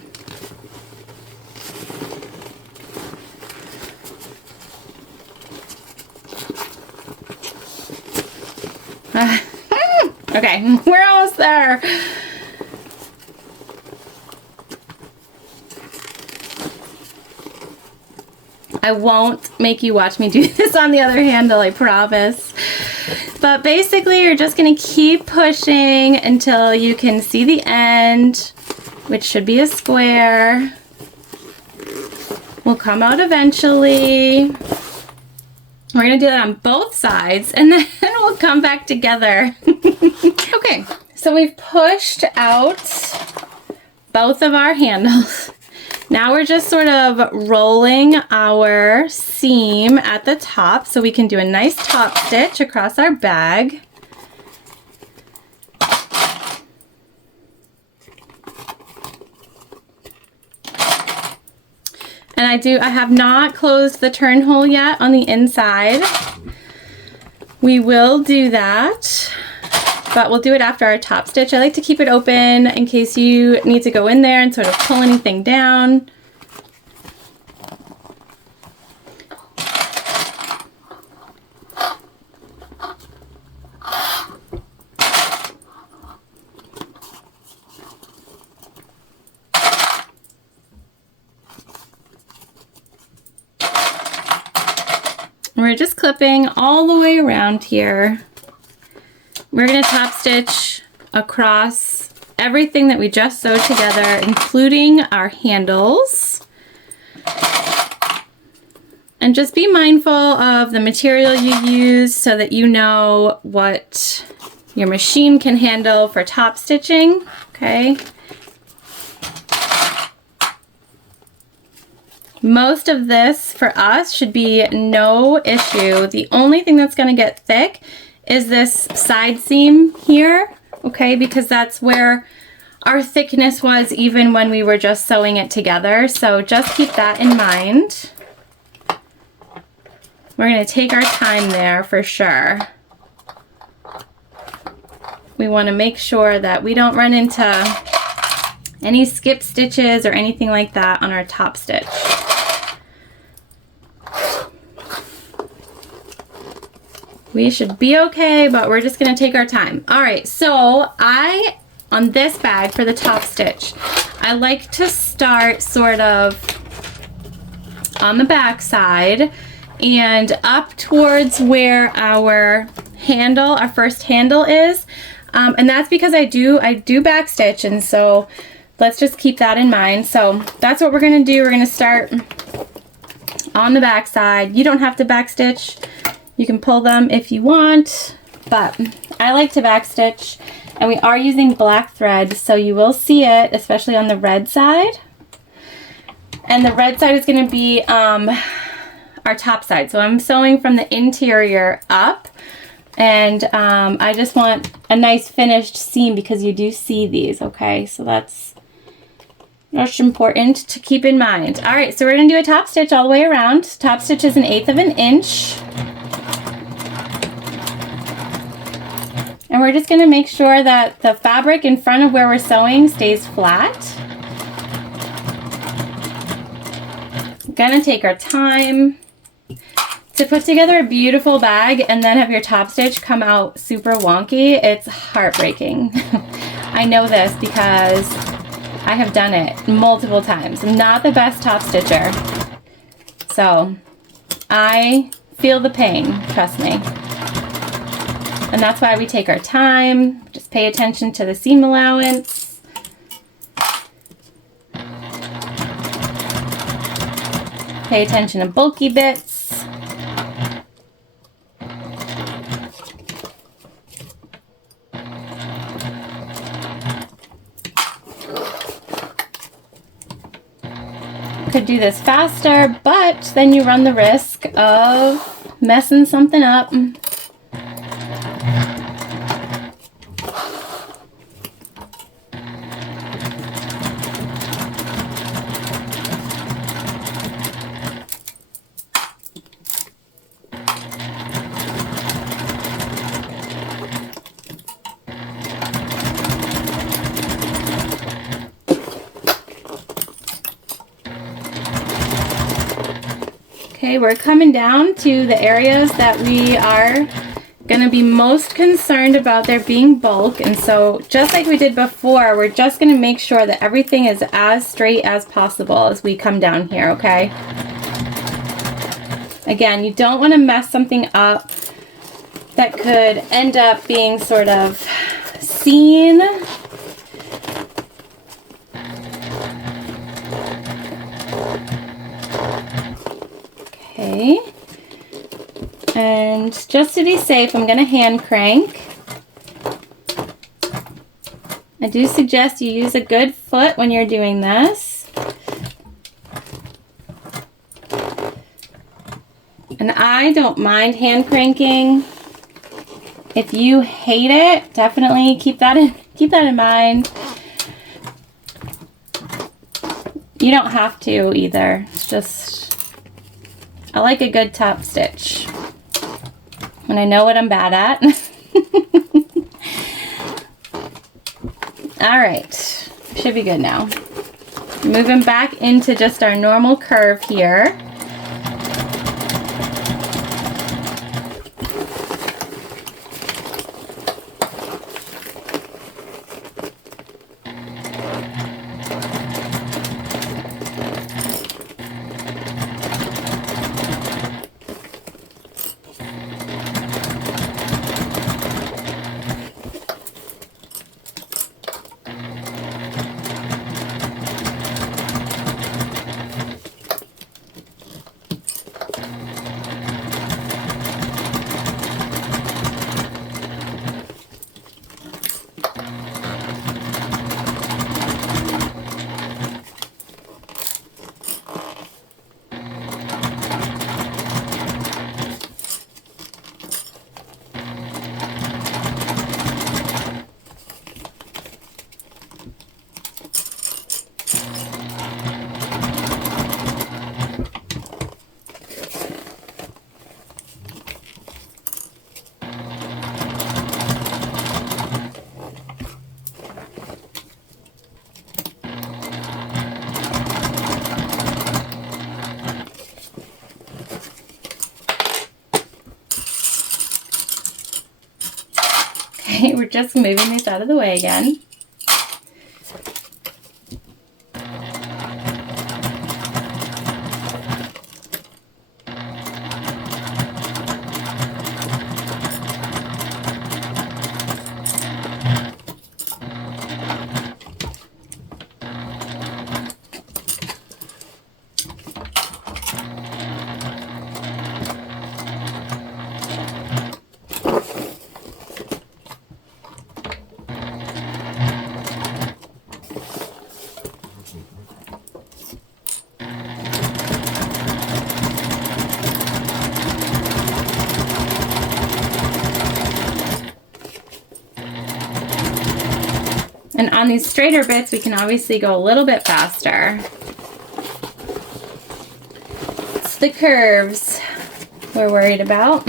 Okay, we're almost there. I won't make you watch me do this on the other handle, I promise. But basically, you're just gonna keep pushing until you can see the end, which should be a square. Will come out eventually. We're gonna do that on both sides, and then we'll come back together. Okay, so we've pushed out both of our handles. Now we're just sort of rolling our seam at the top so we can do a nice top stitch across our bag. And I have not closed the turn hole yet on the inside. We will do that, but we'll do it after our top stitch. I like to keep it open in case you need to go in there and sort of pull anything down. We're just clipping all the way around here. We're going to top stitch across everything that we just sewed together, including our handles. And just be mindful of the material you use so that you know what your machine can handle for top stitching, okay? Most of this for us should be no issue. The only thing that's going to get thick is this side seam here, okay, because that's where our thickness was even when we were just sewing it together. So just keep that in mind. We're going to take our time there for sure. We want to make sure that we don't run into any skip stitches or anything like that on our top stitch. We should be okay, but we're just gonna take our time. All right, so on this bag for the top stitch, I like to start sort of on the back side and up towards where our handle, our first handle is. And that's because I do back stitch, and so let's just keep that in mind. So that's what we're gonna do. We're gonna start on the back side. You don't have to back stitch. You can pull them if you want, but I like to back stitch, and we are using black thread, so you will see it, especially on the red side. And the red side is going to be our top side. So I'm sewing from the interior up, and I just want a nice finished seam because you do see these, okay? So that's important to keep in mind. All right, so we're going to do a top stitch all the way around. Top stitch is 1/8 of an inch. And we're just going to make sure that the fabric in front of where we're sewing stays flat. Gonna take our time to put together a beautiful bag and then have your top stitch come out super wonky. It's heartbreaking. I know this because I have done it multiple times. I'm not the best top stitcher, so I feel the pain, trust me. And that's why we take our time. Just pay attention to the seam allowance. Pay attention to bulky bits. Could do this faster, but then you run the risk of messing something up. Okay, we're coming down to the areas that we are going to be most concerned about there being bulk, and so just like we did before, we're just going to make sure that everything is as straight as possible as we come down here, okay? Again, you don't want to mess something up that could end up being sort of seen. Okay. And just to be safe, I'm going to hand crank. I do suggest you use a good foot when you're doing this. And I don't mind hand cranking. If you hate it, definitely keep that in mind. You don't have to either. It's just, I like a good top stitch. And I know what I'm bad at. All right, should be good now. Moving back into just our normal curve here. Okay, we're just moving these out of the way again. And on these straighter bits, we can obviously go a little bit faster. It's the curves we're worried about.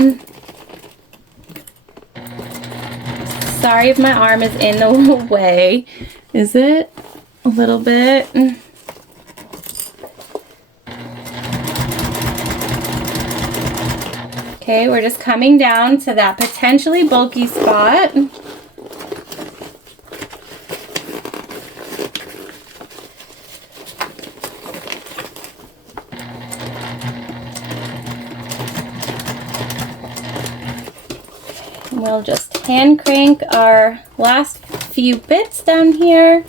Sorry if my arm is in the way. Is it? A little bit. Okay, we're just coming down to that potentially bulky spot. We'll just hand crank our last few bits down here.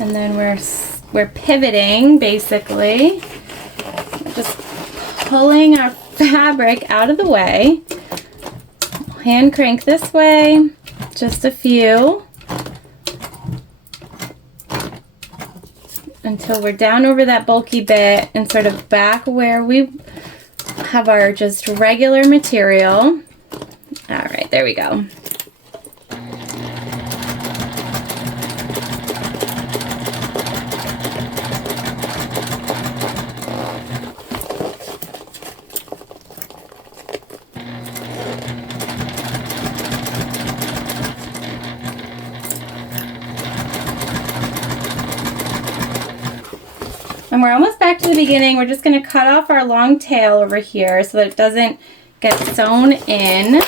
And then we're pivoting basically. We're just pulling our fabric out of the way. Hand crank this way, just a few. Until we're down over that bulky bit and sort of back where we have our just regular material. All right, there we go. And we're almost back to the beginning. We're just going to cut off our long tail over here so that it doesn't get sewn in.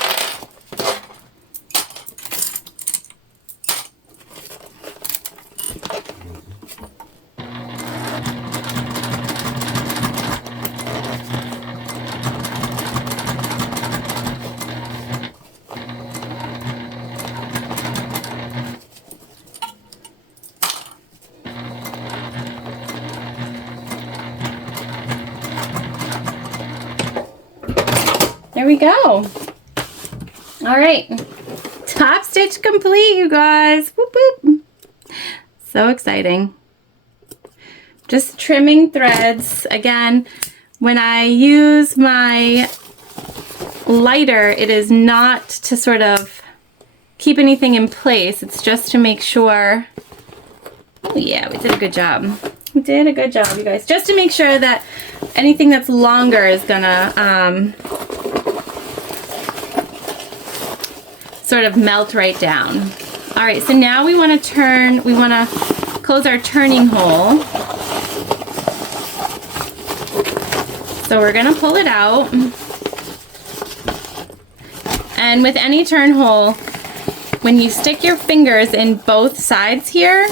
there we go. All right, top stitch complete, you guys. Whoop, whoop. So exciting. Just trimming threads. Again, when I use my lighter, it is not to sort of keep anything in place. It's just to make sure. Oh yeah, we did a good job. We did a good job, you guys. Just to make sure that anything that's longer is gonna sort of melt right down. All right, so now we want to close our turning hole. So we're gonna pull it out. And with any turn hole, when you stick your fingers in both sides here,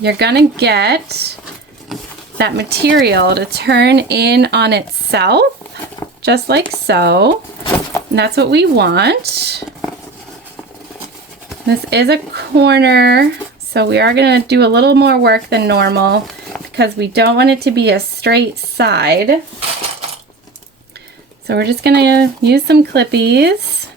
you're gonna get that material to turn in on itself, just like so. And that's what we want. This is a corner, so we are gonna do a little more work than normal because we don't want it to be a straight side. So we're just gonna use some clippies.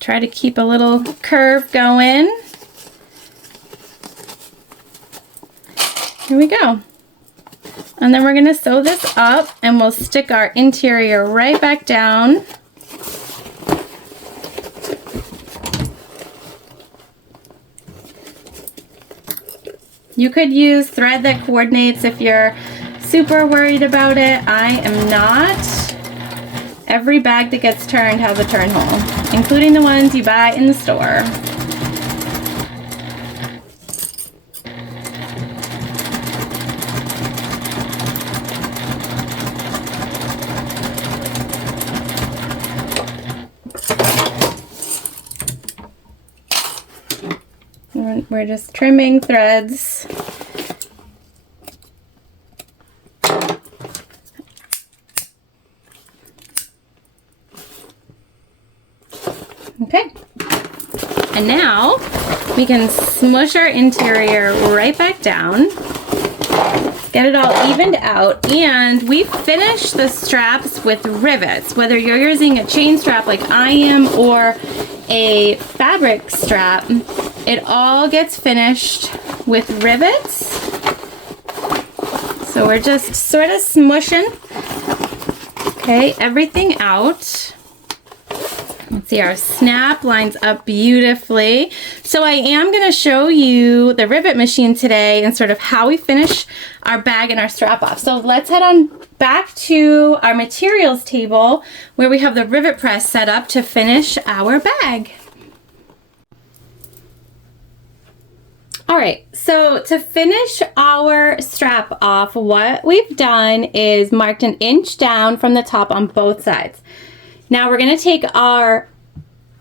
Try to keep a little curve going. Here we go. And then we're gonna sew this up and we'll stick our interior right back down. You could use thread that coordinates if you're super worried about it. I am not. Every bag that gets turned has a turn hole, including the ones you buy in the store. We're just trimming threads. Okay. And now we can smush our interior right back down. Get it all evened out, and we finish the straps with rivets, whether you're using a chain strap like I am or a fabric strap. It all gets finished with rivets. So we're just sort of smushing, okay, everything out. Let's see, our snap lines up beautifully. So I am going to show you the rivet machine today and sort of how we finish our bag and our strap off. So let's head on back to our materials table where we have the rivet press set up to finish our bag. All right, so to finish our strap off, what we've done is marked an inch down from the top on both sides. Now we're gonna take our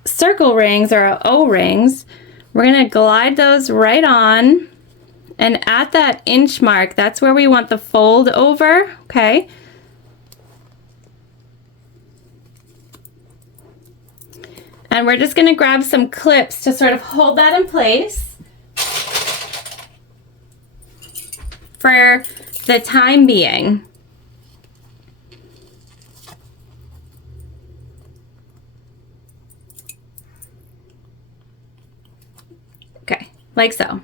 circle rings or our O-rings, we're gonna glide those right on, and at that inch mark, that's where we want the fold over, okay? And we're just gonna grab some clips to sort of hold that in place for the time being. Okay, like so.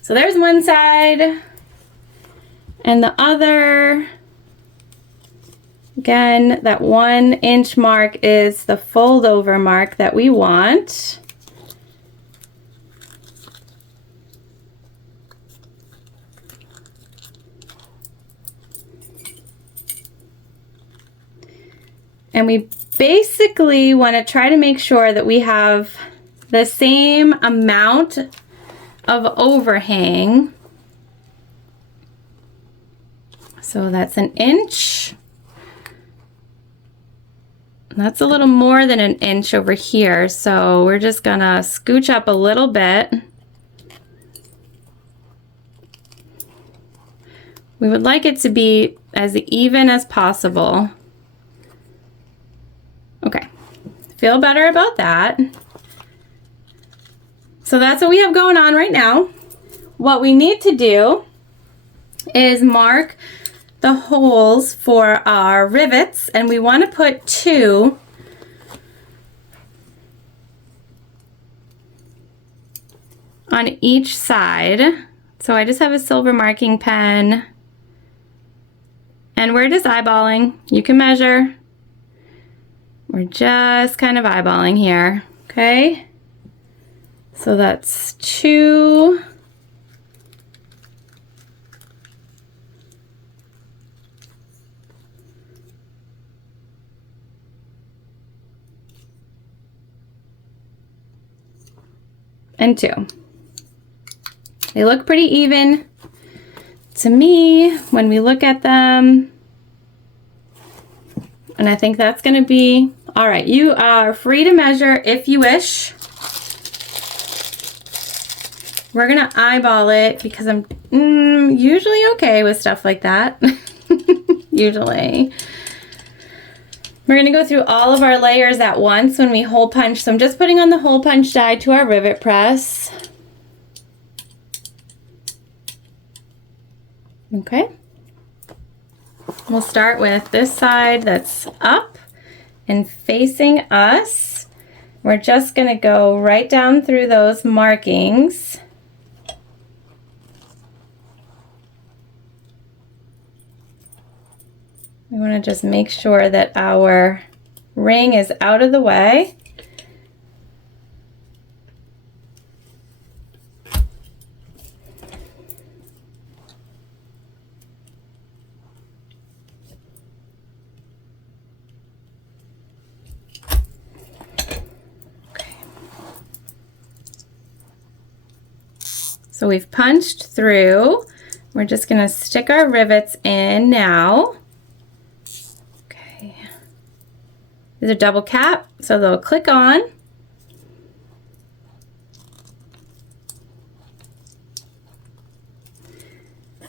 So there's one side and the other. Again, that 1 inch mark is the fold over mark that we want. And we basically want to try to make sure that we have the same amount of overhang. So that's an inch. That's a little more than an inch over here. So we're just gonna scooch up a little bit. We would like it to be as even as possible. Okay, feel better about that. So that's what we have going on right now. What we need to do is mark the holes for our rivets, and we want to put 2 on each side. So I just have a silver marking pen, and we're just eyeballing. You can measure. We're just kind of eyeballing here, okay? So that's 2. And 2. They look pretty even to me when we look at them. And I think that's gonna be, all right, you are free to measure if you wish. We're gonna eyeball it because I'm usually okay with stuff like that. Usually. We're gonna go through all of our layers at once when we hole punch. So I'm just putting on the hole punch die to our rivet press. Okay. We'll start with this side that's up and facing us. We're just gonna go right down through those markings. We want to just make sure that our ring is out of the way. Okay. So we've punched through. We're just going to stick our rivets in now. These are double cap, so they'll click on.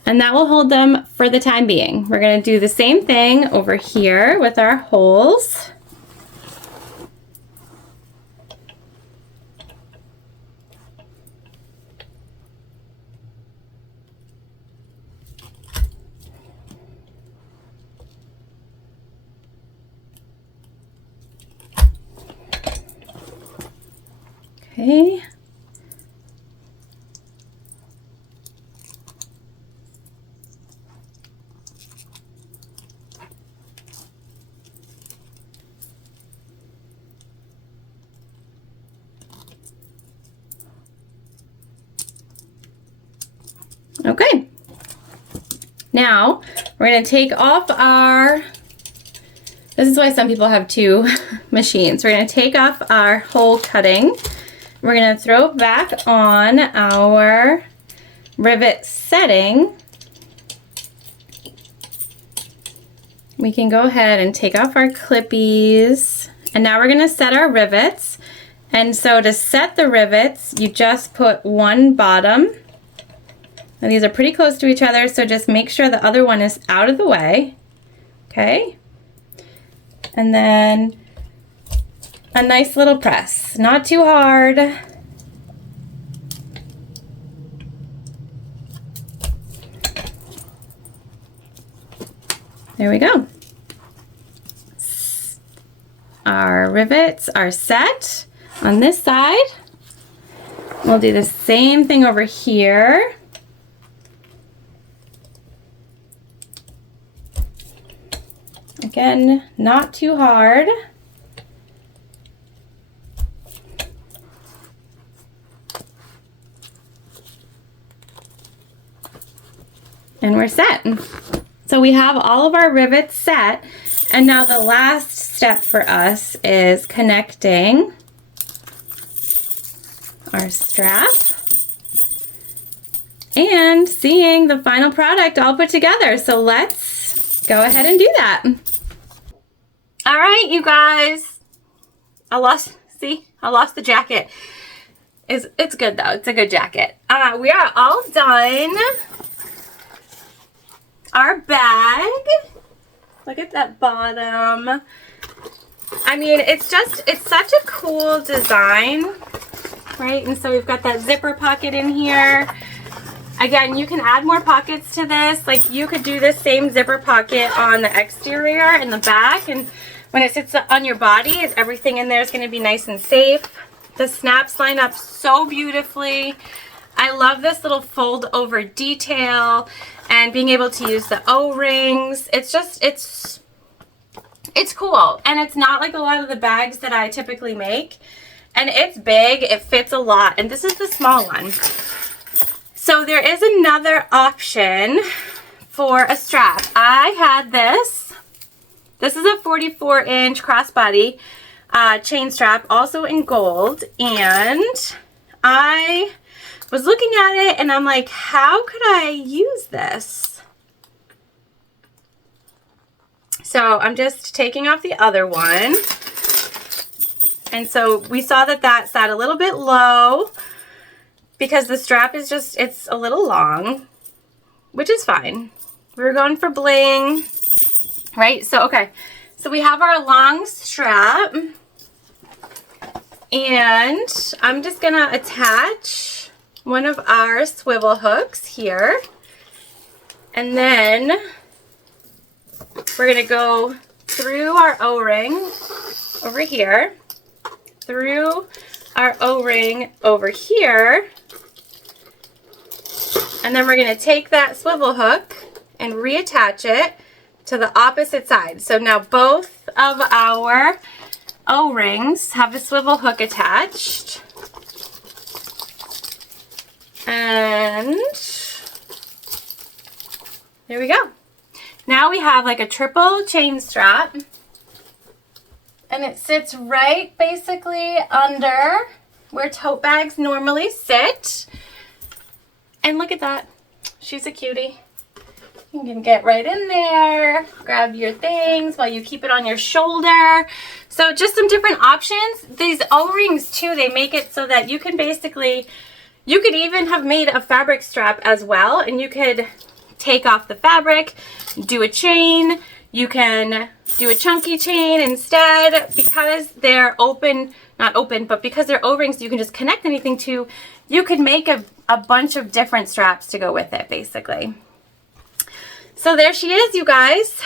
And that will hold them for the time being. We're going to do the same thing over here with our holes. Okay. Okay. Now we're going to take off our, this is why some people have 2 machines. We're going to take off our hole cutting. We're going to throw it back on our rivet setting. We can go ahead and take off our clippies. And now we're going to set our rivets. And so to set the rivets, you just put one bottom. And these are pretty close to each other, so just make sure the other one is out of the way. Okay? And then a nice little press, not too hard. There we go. Our rivets are set on this side. We'll do the same thing over here. Again, not too hard. And we're set. So we have all of our rivets set, and now the last step for us is connecting our strap and seeing the final product all put together. So let's go ahead and do that. All right, you guys. I lost the jacket. It's good though. It's a good jacket. We are all done. Our bag. Look at that bottom. I mean, it's such a cool design. right? And so we've got that zipper pocket in here. Again, you can add more pockets to this. Like you could do this same zipper pocket on the exterior and the back, and when it sits on your body, everything in there is going to be nice and safe. The snaps line up so beautifully. I love this little fold over detail and being able to use the O-rings. It's just, it's cool. And it's not like a lot of the bags that I typically make. And it's big, it fits a lot. And this is the small one. So there is another option for a strap. I had this. This is a 44-inch crossbody chain strap, also in gold. And I was looking at it and I'm like, how could I use this? So I'm just taking off the other one. And so we saw that that sat a little bit low because the strap is just, it's a little long, which is fine. We were going for bling, right? So, okay. So we have our long strap and I'm just gonna attach one of our swivel hooks here. And then we're gonna go through our O-ring over here, through our O-ring over here, and then we're gonna take that swivel hook and reattach it to the opposite side. So now both of our O-rings have a swivel hook attached. And there we go. Now we have like a triple chain strap. And it sits right basically under where tote bags normally sit. And look at that. She's a cutie. You can get right in there, grab your things while you keep it on your shoulder. So just some different options. These O-rings too, they make it so that you can basically, you could even have made a fabric strap as well, and you could take off the fabric, do a chain. You can do a chunky chain instead. Because they're open, not open, but because they're O-rings, you can just connect anything to. You could make a bunch of different straps to go with it, basically. So there she is, you guys.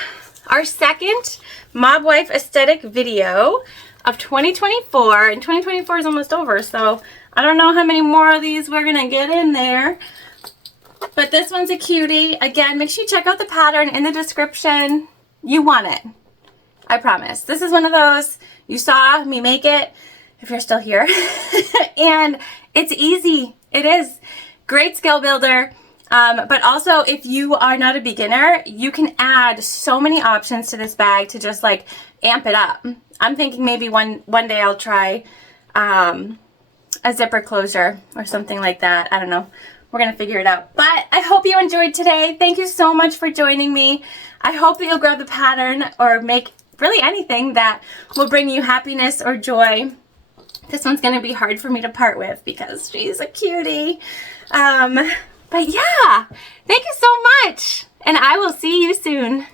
Our second Mob Wife aesthetic video of 2024. And 2024 is almost over, so I don't know how many more of these we're going to get in there. But this one's a cutie. Again, make sure you check out the pattern in the description. You want it. I promise. This is one of those, you saw me make it, if you're still here. And it's easy. It is. Great skill builder. But also, if you are not a beginner, you can add so many options to this bag to just like amp it up. I'm thinking maybe one day I'll try a zipper closure or something like that. I don't know. We're going to figure it out. But I hope you enjoyed today. Thank you so much for joining me. I hope that you'll grab the pattern or make really anything that will bring you happiness or joy. This one's going to be hard for me to part with because she's a cutie. But yeah, thank you so much. And I will see you soon.